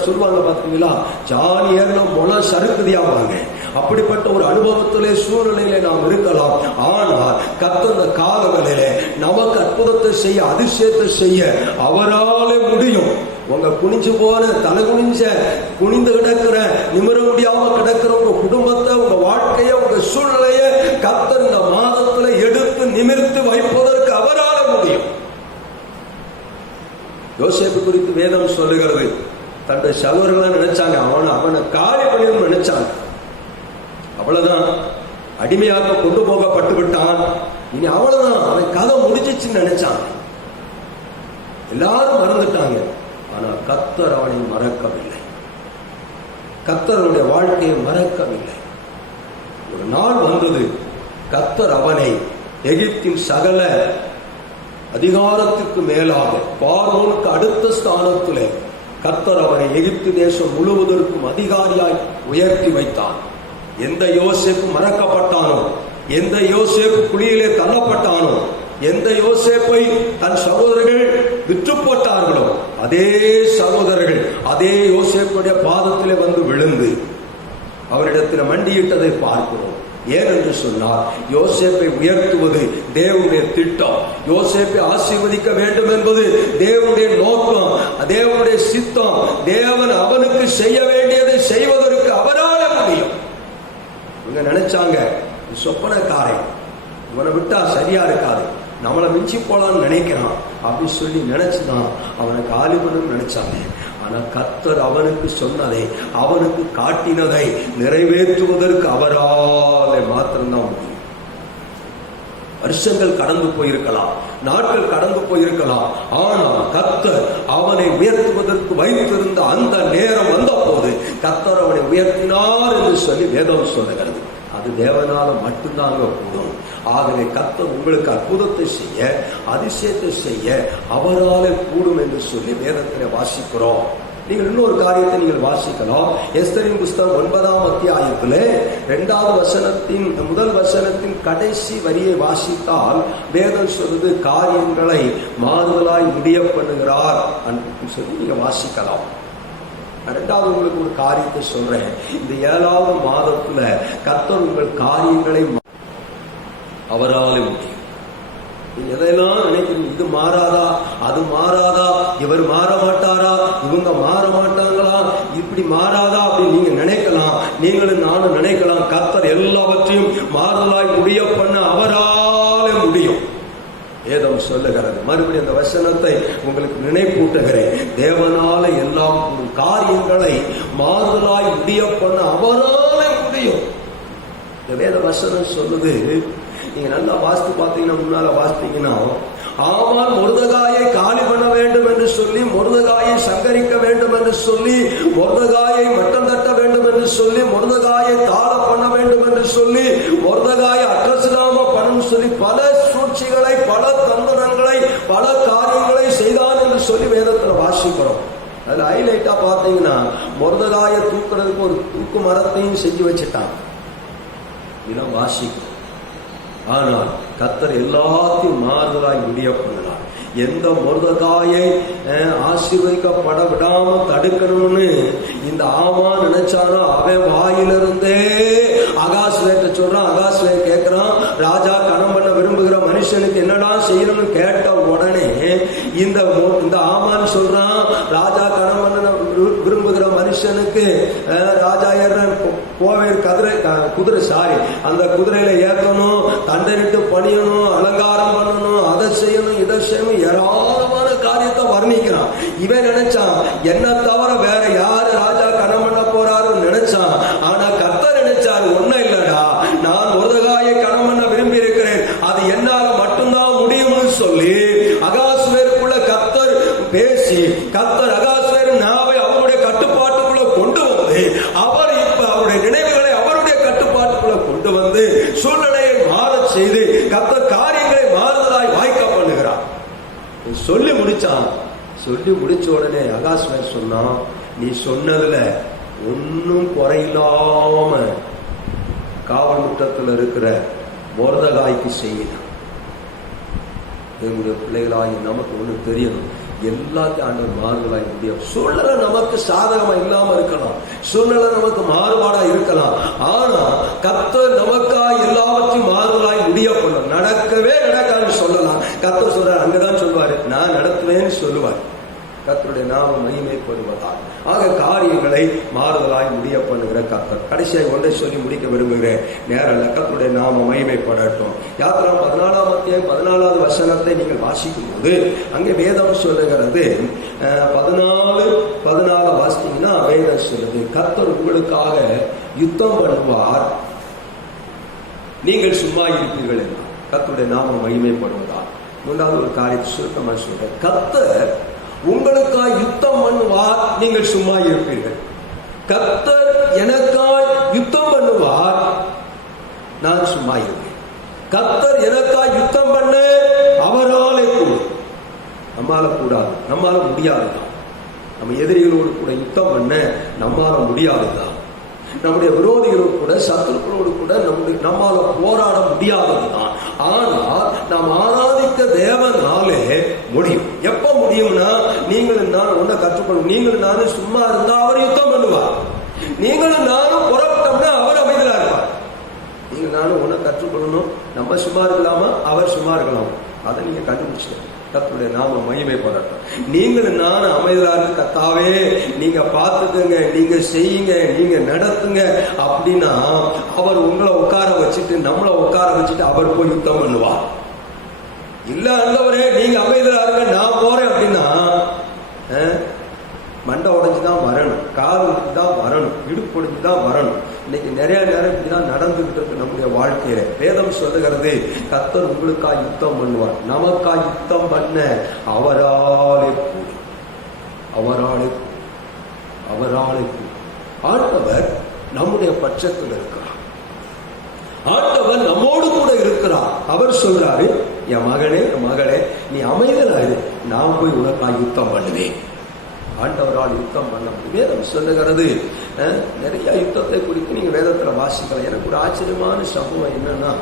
சொல்லுவாங்க பார்த்தீங்களா, ஜானி ஏறணும் மொழ சறுக்குதியாவாங்க. அப்படிப்பட்ட ஒரு அனுபவத்திலே சூழ்நிலையிலே நாம் இருக்கலாம். ஆனால் கர்த்தர் இந்த காலங்களிலே நமக்கு அற்புதத்தை செய்ய, அதிசயத்தை செய்ய அவராலே முடியும். உங்க குனிஞ்சு போன, தலை குனிந்து கிடக்கிற, நிமிர முடியாம கிடக்கிற உங்க குடும்பத்தை, உங்க வாழ்க்கைய, உங்க சூழ்நிலைய கர்த்தர் இந்த மாதத்துல எடுத்து நிமிர்த்து வைப்பதற்கு அவரால முடியும். யோசேப்பு குறித்து வேதம் சொல்லுகிறது, தன்னுடைய சகோதரர்கள் நினைச்சாங்க அவனை காலி பண்ணி நினைச்சாங்க. அவ்வளவுதான், அடிமையாக கொண்டு போகப்பட்டு விட்டான், இனி அவ்வளவுதான், அவன் கதை முடிச்சிச்சுன்னு நினைச்சாங்க. எல்லாரும் மறந்துட்டாங்க. ஆனால் கர்த்தர் அவனை மறக்கவில்லை. கர்த்தருடைய வாழ்க்கையை மறக்கவில்லை. ஒரு நாள் வந்தது, கர்த்தர் அவனை எகிப்தின் சகல அதிகாரத்திற்கு மேலாக பார்வோனுக்கு அடுத்த ஸ்தானத்திலே கர்த்தர் அவனை எகிப்து தேசம் முழுவதற்கும் அதிகாரியாய் உயர்த்தி வைத்தான். எந்த யோசேப்பு மறக்கப்பட்டானோ, எந்த யோசேப்பு குழியிலே தள்ளப்பட்டானோ, எந்த யோசேப்பை தன் சகோதரர்கள் விற்று போட்டார்களோ, அதே சகோதரர்கள் அதே யோசேப்புடைய பாதத்திலே வந்து விழுந்து அவரிடத்தில் மண்டியிட்டதை பார்க்கிறோம். ஏனென்று சொன்னால், யோசேப்பை உயர்த்துவது தேவனுடைய திட்டம். யோசேப்பை ஆசீர்வதிக்க வேண்டும் என்பது தேவனுடைய நோக்கம், தேவனுடைய சித்தம். தேவன் அவனுக்கு செய்ய வேண்டியதை செய்வதற்கு அவரால முடியும். இவங்க நினைச்சாங்க, சொப்பனக்காரன் இவனை விட்டா சரியா இருக்காது, நம்மளை மிஞ்சி போலான்னு நினைக்கிறான் அப்படின்னு சொல்லி நினைச்சுதான் அவனை காலி பண்ணணும்னு நினைச்சாங்க. ஆனா கர்த்தர் அவனுக்கு சொன்னதை, அவனுக்கு காட்டினதை நிறைவேற்றுவதற்கு அவரால் மாத்திரம்தான் முடியும். வருஷங்கள் கடந்து போயிருக்கலாம், நாட்கள் கடந்து போயிருக்கலாம். ஆனால் கர்த்தர் அவனை உயர்த்துவதற்கு வைத்திருந்த அந்த நேரம் வந்த போது கர்த்தர் அவனை உயர்த்தினார் என்று சொல்லி வேதம் சொல்லுகிறது. அது தேவனால மட்டும்தாங்க கூடும். ஆகவே கர்த்தர் உங்களுக்கு அற்புதத்தை செய்ய, அதிசயத்தை செய்ய அவரால கூடும் என்று சொல்லி வேதத்தில் வாசிக்கிறோம். நீங்கள் இன்னொரு காரியத்தை நீங்கள் வாசிக்கலாம். எஸ்தரின் புஸ்தகம் 9ஆம் அத்தியாயத்தில் 2வது வசனத்தின் முதல் வசனத்தின் கடைசி வரியை வாசித்தால் வேதம் சொல்வது காரியங்களை மாறுதலாய் முடிய பண்ணுகிறார் சொல்லி நீங்க வாசிக்கலாம். 2வது உங்களுக்கு ஒரு காரியத்தை சொல்றேன். இந்த 7வது மாதத்துல கர்த்தர் உங்கள் காரியங்களை அவரால் முடியும். எதையெல்லாம் நினைக்கிறீங்க, இது மாறாதா, அது மாறாதா, இவர் மாற மாட்டாரா, இவங்க மாற மாட்டாங்களா, இப்படி மாறாதா அப்படின்னு நீங்க நினைக்கலாம். நீங்களும் நானும் நினைக்கலாம். கர்த்தர் எல்லாவற்றையும் மாறுதலாய் முடிய பண்ண அவரால் முடியும். வேதம் சொல்லுகிறது. மறுபடியும் அந்த வசனத்தை உங்களுக்கு நினைப்பூட்டுகிறேன். தேவனால எல்லாம் காரியங்களை மாறுதலாய் முடிய பண்ண அவரால முடியும். இந்த வேத வசனம் சொல்லுது. நீங்க நல்லா வாசித்து பார்த்தீங்கன்னா, முன்னால வாசித்தீங்கன்னா, ஆமான் மொர்தெகாயை காலி பண்ண வேண்டும் என்று சொல்லி, மொர்தெகாயை சங்கரிக்க வேண்டும் என்று சொல்லி, மொர்தெகாயை மட்டம் தட்ட வேண்டும் என்று சொல்லி, மொர்தெகாயை தாழ பண்ண வேண்டும் என்று சொல்லி, மொர்தெகாயை அட்ரஸ்லாம பண்ணணும் சொல்லி பல சூழ்ச்சிகளை, பல தந்திரங்களை, பல காரியங்களை செய்தான் என்று சொல்லி வேதத்துல வாசிக்கிறோம். அதுல ஹைலைட்டா பாத்தீங்கன்னா, மொர்தெகாயை தூக்குறதுக்கு ஒரு தூக்கு மரத்தையும் செஞ்சு வச்சுட்டான். இதெல்லாம் வாசிக்கிறோம். ஆனால் கர்த்தர் எல்லாத்தையும் மாறுதலாய் முடிய பண்ணலாம். எந்த மொர்தெகாயை ஆசீர்வதிக்கப்பட விடாம தடுக்கணும்னு இந்த ஆமான் நினைச்சானோ, அவன் வாயிலிருந்தே அகாஸ்வேர்ட்ட சொல்றான். அகாஸ்வேர் கேட்கிறான், ராஜா கணம் பண்ண விரும்புகிற மனுஷனுக்கு என்னடா செய்யணும்னு கேட்ட உடனே இந்த ஆமான் சொல்றான், ராஜா கணம் பண்ண விரும்புகிற மனுஷனுக்கு ராஜா ஏறான் கோவேர் குதிரை சாரி அந்த குதிரையில ஏற்றணும், தண்டனிட்டு பணியணும், அலங்காரம் பண்ணணும், அதை செய்யணும், இதை செய்யணும், ஏராளமான காரியத்தை வர்ணிக்கிறான். இவன் நினைச்சான், என்ன தவிர வேற யாரு ராஜா கணம் பண்ண போறாரு நினைச்சான். ஆனா கர்த்தர் நினைச்சாரு, ஒன்னும் இல்லடா, நான் மொர்தெகாயை கணம் பண்ண விரும்பி இருக்கிறேன், அது என்னால மட்டும்தான் முடியும்னு சொல்லி அகாஸ்வேருக்குள்ள கர்த்தர் பேசி, கர்த்தர் அகாஸ்வேரு நாவை அவருடைய கட்டுப்பாட்டுக்குள்ள கொண்டு வந்து, அவர் இப்ப அவருடைய நினைவுகளை அவருடைய கட்டுப்பாட்டுக்குள்ள கொண்டு வந்து சூழ்நிலையை மாற செய்து கர்த்தர் காரியங்களை மாறுதலாய் வாய்க்க பண்ணுகிறார். சொல்லி முடிச்சான். சொல்லி முடிச்ச உடனே அகாஸ்வேர் சொன்னான், நீ சொன்னதுல ஒன்னும் குறையில்லாம காவல் முற்றத்தில் இருக்கிற மொர்தெகாய்க்கு செய்யலாம். எங்களுடைய பிள்ளைகளாகி நமக்கு ஒண்ணு தெரியணும், எல்லாத்தையும் ஆண்டவர் மாறுதலாய் முடியும். சூழ்நிலை நமக்கு சாதகமா இல்லாம இருக்கலாம், சூழ்நிலை நமக்கு மாறுபாடா இருக்கலாம். ஆனா கர்த்தர் நமக்கா எல்லாவற்றையும் மாறுதலாய் முடிய பண்ணும். நடக்கவே நடக்காதுன்னு சொல்லலாம். கர்த்தர் சொல்றாரு, அங்கதான் சொல்லுவாரு, நான் நடத்துவேன்னு சொல்லுவார். கர்த்தருடைய நாம மகிமைப்படுவதால் ஆக காரியங்களை மாறுதலாய் முடிய பண்ணுகிற கர்த்தர். கடைசியாக ஒன்றை சொல்லி முடிக்க விரும்புகிறேன், நேரம் கர்த்தருடைய நாம மகிமைப்படட்டும். யாத்திரா 14ஆம் அத்தியாயம் 14வது வசனத்தை நீங்கள் வாசிக்கும் போது அங்கே வேதம் சொல்லுகிறது. 14 வாசித்தீங்கன்னா வேதம் சொல்லுது, கர்த்தர் உங்களுக்காக யுத்தம் பண்ணுவார், நீங்கள் சும்மா இருப்பீர்கள் என்றார். கர்த்தருடைய நாம மகிமைப்படுவதால் 3வது ஒரு காரியத்தை சுருக்கமா சொல்றேன், கர்த்தர் உங்களுக்காய் யுத்தம் பண்ணுவார், நீங்கள் சும்மா இருப்பீர்கள். கர்த்தர் எனக்காய் யுத்தம் பண்ணுவார், நான் சும்மா இருப்பேன். கர்த்தர் எனக்காய் யுத்தம் பண்ண அவராலே கூடும். நம்மால கூடாது, நம்மால முடியாதுதான். நம்ம எதிரிகளோடு கூட யுத்தம் பண்ண நம்மால முடியாதுதான். நம்முடைய விரோதிகளோடு கூட, சத்துருக்களோடு கூட நம்மால போராட முடியாததுதான். ஆனால் நாம் ஆராதிக்க தேவனாலே முடியும். எப்ப முடியும்னா, நீங்களும் நானும் ஒன்ன கற்றுக்கொள்ளும். நீங்களும் நானும் சும்மா இருந்தா அவர் யுத்தம் பண்ணுவார். நீங்களும் நானும் புறப்பட்டோம்னா அவர் அமைதியா இருப்பார். நீங்க நானும் ஒன்ன கற்றுக்கொள்ளணும். நம்ம சும்மா இருக்கலாமா, அவர் சும்மா இருக்கலாம். அதை நீங்க கண்டுபிடிச்சு கர்த்தருடைய நாம மகிமைப்படட்டும். நீங்களும் நானும் அமைதியாக கர்த்தாவே நீங்க பார்த்துக்கங்க, நீங்க செய்யுங்க, நீங்க நடத்துங்க அப்படின்னா அவர் உங்களை உட்கார வச்சுட்டு நம்மளை உட்கார வச்சுட்டு அவர் போய் யுத்தம் பண்ணுவார். இல்ல ஆண்டவரே நீங்க அமைதியாக இருங்க, நான் போறேன் அப்படின்னா மண்டை உடைஞ்சுதான் வரணும், கால் தான் வரணும், இடுப்பு உடைஞ்சுதான் வரணும். இன்னைக்கு நிறைய நேரம் இப்படிதான் நடந்துகிட்டு இருக்கு நம்முடைய வாழ்க்கையில. வேதம் சொல்லுகிறது, கர்த்தர் உங்களுக்கா யுத்தம் பண்ணுவார். நமக்கா யுத்தம் பண்ண அவராலே கூடும், அவராலே அவராலே கூடும். ஆண்டவர் நம்முடைய பட்சத்தில் இருக்கிறார். ஆண்டவர் நம்மோடு கூட இருக்கிறார். அவர் சொல்றாரு, என் மகனே என் மகளே நீ அமைதலாரு, நான் போய் உனக்கா யுத்தம் பண்ணுவேன். ஆண்டவரால் யுத்தம் பண்ண முடியும். வேதம் சொல்லுகிறது. நிறைய யுத்தத்தை குறித்து நீங்க வேதத்துல வாசிக்கலாம். எனக்கு ஒரு ஆச்சரியமான சம்பவம் என்னன்னா,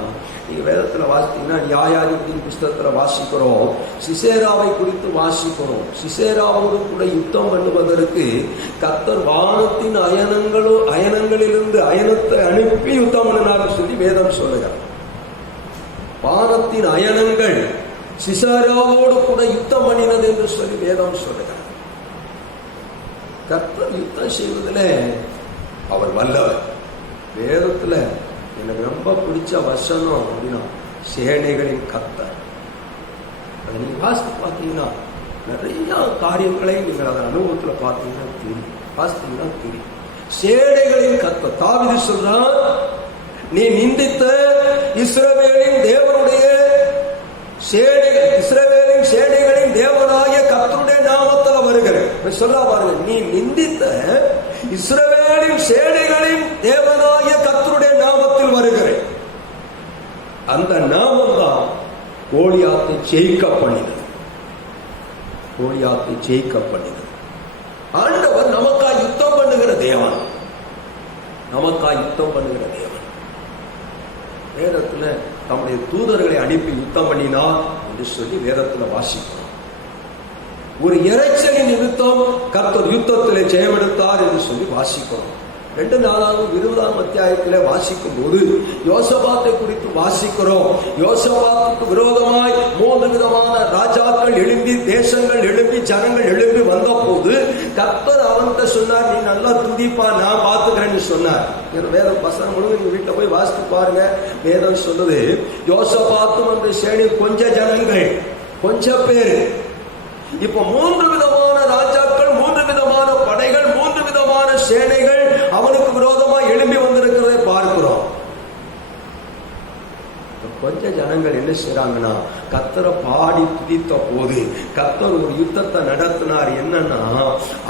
நீங்க வேதத்துல வாசித்தீங்கன்னா நியாயாதிபதியின் புஸ்தகத்துல வாசிக்கிறோம், சிசேராவை குறித்து வாசிக்கிறோம். சிசேராவோடு கூட யுத்தம் பண்ணுவதற்கு கர்த்தர் வானத்தின் அயனங்களிலிருந்து அயனத்தை அனுப்பி யுத்தம் பண்ணினார் சொல்லி வேதம் சொல்லுகிறார். வானத்தின் அயனங்கள் சிசேராவோடு கூட யுத்தம் பண்ணினது என்று சொல்லி வேதம் சொல்லுகிறார். கர்த்தர் யுத்தம் செய்வதில் அவர் வல்லவர். வேதத்துல எனக்கு ரொம்ப பிடிச்ச வசனம் அப்படின்னா சேனைகளின் கர்த்தர். அதை நீங்க வாசித்து பார்த்தீங்கன்னா நிறைய காரியங்களை நீங்கள் அதன் அனுபவத்துல பார்த்தீங்கன்னா தெரியும், வாசித்தீங்கன்னா தெரியும். சேனைகளின் கர்த்தர். தாவீது சொல்றான், நீ நிந்தித்த இஸ்ரவேலின் தேவனுடைய சேனைகள், இஸ்ரவேலின் சேனைகளின் தேவனாகிய கர்த்தருடைய நாமத்தில் வருகிறேன் சொல்ல பாருங்க. நீ நிந்தித்த இஸ்ரவேலின் சேனைகளின் தேவனாகிய கர்த்தருடைய நாமத்தில் வருகிறேன். அந்த நாமம் தான் கோலியாத்தை ஜெயிக்க பண்ணினது. கோலியாத்தை ஜெயிக்க பண்ணினது. ஆண்டவர் நமக்கா யுத்தம் பண்ணுகிற தேவன், நமக்கா யுத்தம் பண்ணுகிற தேவன். வேதத்துல நம்முடைய தூதர்களை அனுப்பி யுத்தம் பண்ணினார் என்று சொல்லி வேதத்துல வாசிக்கிறோம். ஒரு இறைச்சலின் நிமித்தம் கர்த்தர் யுத்தத்திலே ஜெயமெடுத்தார் என்று சொல்லி வாசிக்கிறோம். 2 நாளாகவும் 20ஆம் அத்தியாயத்திலே வாசிக்கும் போது யோசபாத்தை குறித்து வாசிக்கிறோம். யோசபாத்துக்கு விரோதமாய் 3 விதமான ராஜாக்கள் எழும்பி, தேசங்கள் எழும்பி, ஜனங்கள் எழும்பி வந்த போது கர்த்தர் அவன்கிட்ட சொன்னார், நீ நல்லா துதிப்பா, நான் பார்த்துக்கிறேன்னு சொன்னார். வேத வசனம் முழுவதும் நீங்க வீட்டுல போய் வாசித்து பாருங்க. வேதம் சொல்லுது, யோசபாத்தும் அந்த சேனை கொஞ்ச ஜனங்கள், கொஞ்சம் பேரு. இப்ப 3 விதமான ராஜாக்கள், 3 விதமான படைகள், 3 விதமான சேனைகள் அவனுக்கு விரோதமா எழும்பி வந்திருக்கிறதை பார்க்கிறோம். கொஞ்ச ஜனங்கள் என்ன செய்றாங்கன்னா, கர்த்தரை பாடி துதித்த போது கர்த்தர் ஒரு யுத்தத்தை நடத்தினார். என்னன்னா,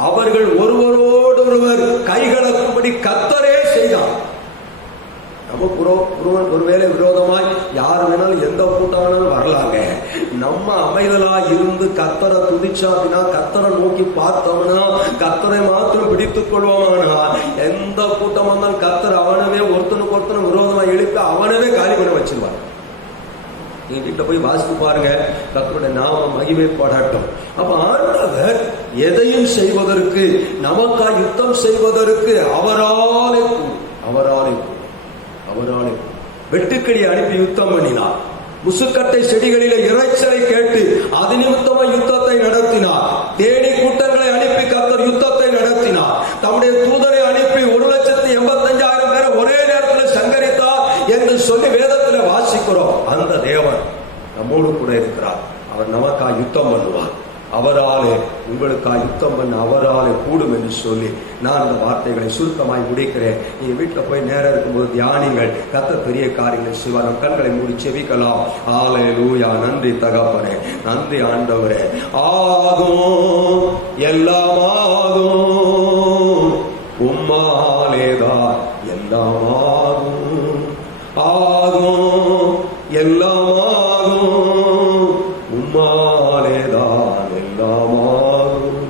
அவர்கள் ஒருவரோடொருவர் கைகலக்கும்படி கர்த்தரே செய்தார். நமக்கு ஒருவேளை விரோதமாய் யார் வேணாலும் எந்த கூட்டம் வேணாலும் வரலாங்க. நம்ம அமைதலா இருந்து கர்த்தரை துதிச்சாப்பினா, கர்த்தரை நோக்கி பார்த்தோம்னா, கர்த்தரை மாத்திரம் பிடித்துக் கொள்வோமானா, எந்த கூட்டம் வந்தாலும் கர்த்தர் அவனவே ஒருத்தனுக்கு ஒருத்தனும் விரோதமா எழுப்பி அவனவே காலி பண்ண வச்சிருவாங்க. நீங்க கிட்ட போய் வாசித்து பாருங்க. கர்த்தருடைய நாம மகிமைப்படட்டும். அப்ப ஆண்டவர் எதையும் செய்வதற்கு, நமக்கா யுத்தம் செய்வதற்கு அவராலே அவராலே அவராலே வெட்டுக்கிளி அனுப்பி யுத்தம் பண்ணினார். முசுக்கட்டை செடிகளிலே இறைச்சலை கேட்டு அது நிமித்தமா யுத்தத்தை நடத்தினார். தேடி கூட்டங்களை அனுப்பி கர்த்தர் யுத்தத்தை நடத்தினார். தம்முடைய தூதரை அனுப்பி 1,85,000 பேரை ஒரே நேரத்தில் சங்கரித்தார் என்று சொல்லி வேதத்தில் வாசிக்கிறோம். அந்த தேவன் நம்மோடு கூட இருக்கிறார். அவர் நமக்கா யுத்தம் பண்ணுவார். அவராலே உங்களுக்கா யுத்தம் பண்ண அவராலே கூடும் என்று சொல்லி நான் இந்த வார்த்தைகளை சுருக்கமாய் முடிக்கிறேன். நீங்க வீட்டுல போய் நேரம் இருக்கும்போது தியானிங்கள். கர்த்தர் பெரிய காரியங்கள் செய்வார். கண்களை மூடி செபிக்கலாம். ஹல்லேலூயா. நன்றி தகப்பனே, நன்றி ஆண்டவரே. ஆகும் எல்லாமாகும், உம்மாலேதான் எல்லாமாகும். ஆகும் எல்லாமாகும், உம்மாலேதான் எல்லாமாகும்.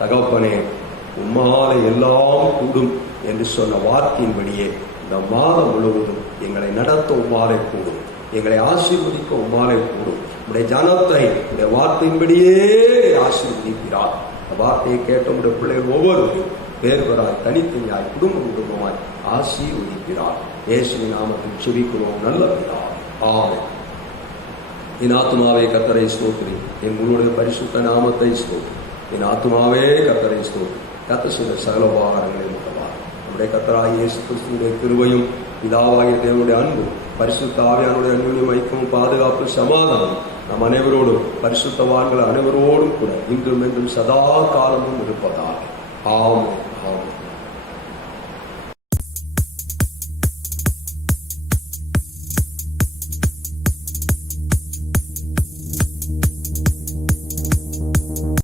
தகப்பனே, உம்மாலே எல்லாம் கூடும். என்று சொன்ன வார்த்தையின்படியே இந்த மாதம் முழுவதும் எங்களை நடத்த உம்மாலே கூடும், எங்களை ஆசீர்வதிக்க உம்மாலே கூடும். உடைய ஜனத்தை உடைய வார்த்தையின்படியே ஆசீர்வதிக்கிறார். இந்த வார்த்தையை கேட்ட உடைய பிள்ளைகள் ஒவ்வொருவரும் வேறுவராய் தனித்தனியாய் குடும்பமாய் ஆசீர்வதிக்கிறார். இயேசுவின் நாமத்தில் செபிக்கிறோம் நல்ல பிதாவே, ஆமென். என் ஆத்துமாவே கர்த்தரை ஸ்தோத்திரி, என் முழுவதும் பரிசுத்த நாமத்தை ஸ்தோத்திரி. என் ஆத்துமாவே கர்த்தரை ஸ்தோத்திரி. கர்த்தர் செய்த சகல உபகாரங்களையும் முகவார். நம்முடைய கர்த்தராகிய இயேசு கிறிஸ்துவினுடைய கிருபையும் பிதாவாகிய தேவனுடைய அன்பும் பரிசுத்த ஆவியானுடைய அன்பும் ஐக்கியமும் பாதுகாப்பு சமாதானம் நம் அனைவரோடும் பரிசுத்தவான்கள் அனைவரோடும் கூட இன்றும் என்றும் சதா காலமும் இருப்பதாக. ஆமென், ஆமென்.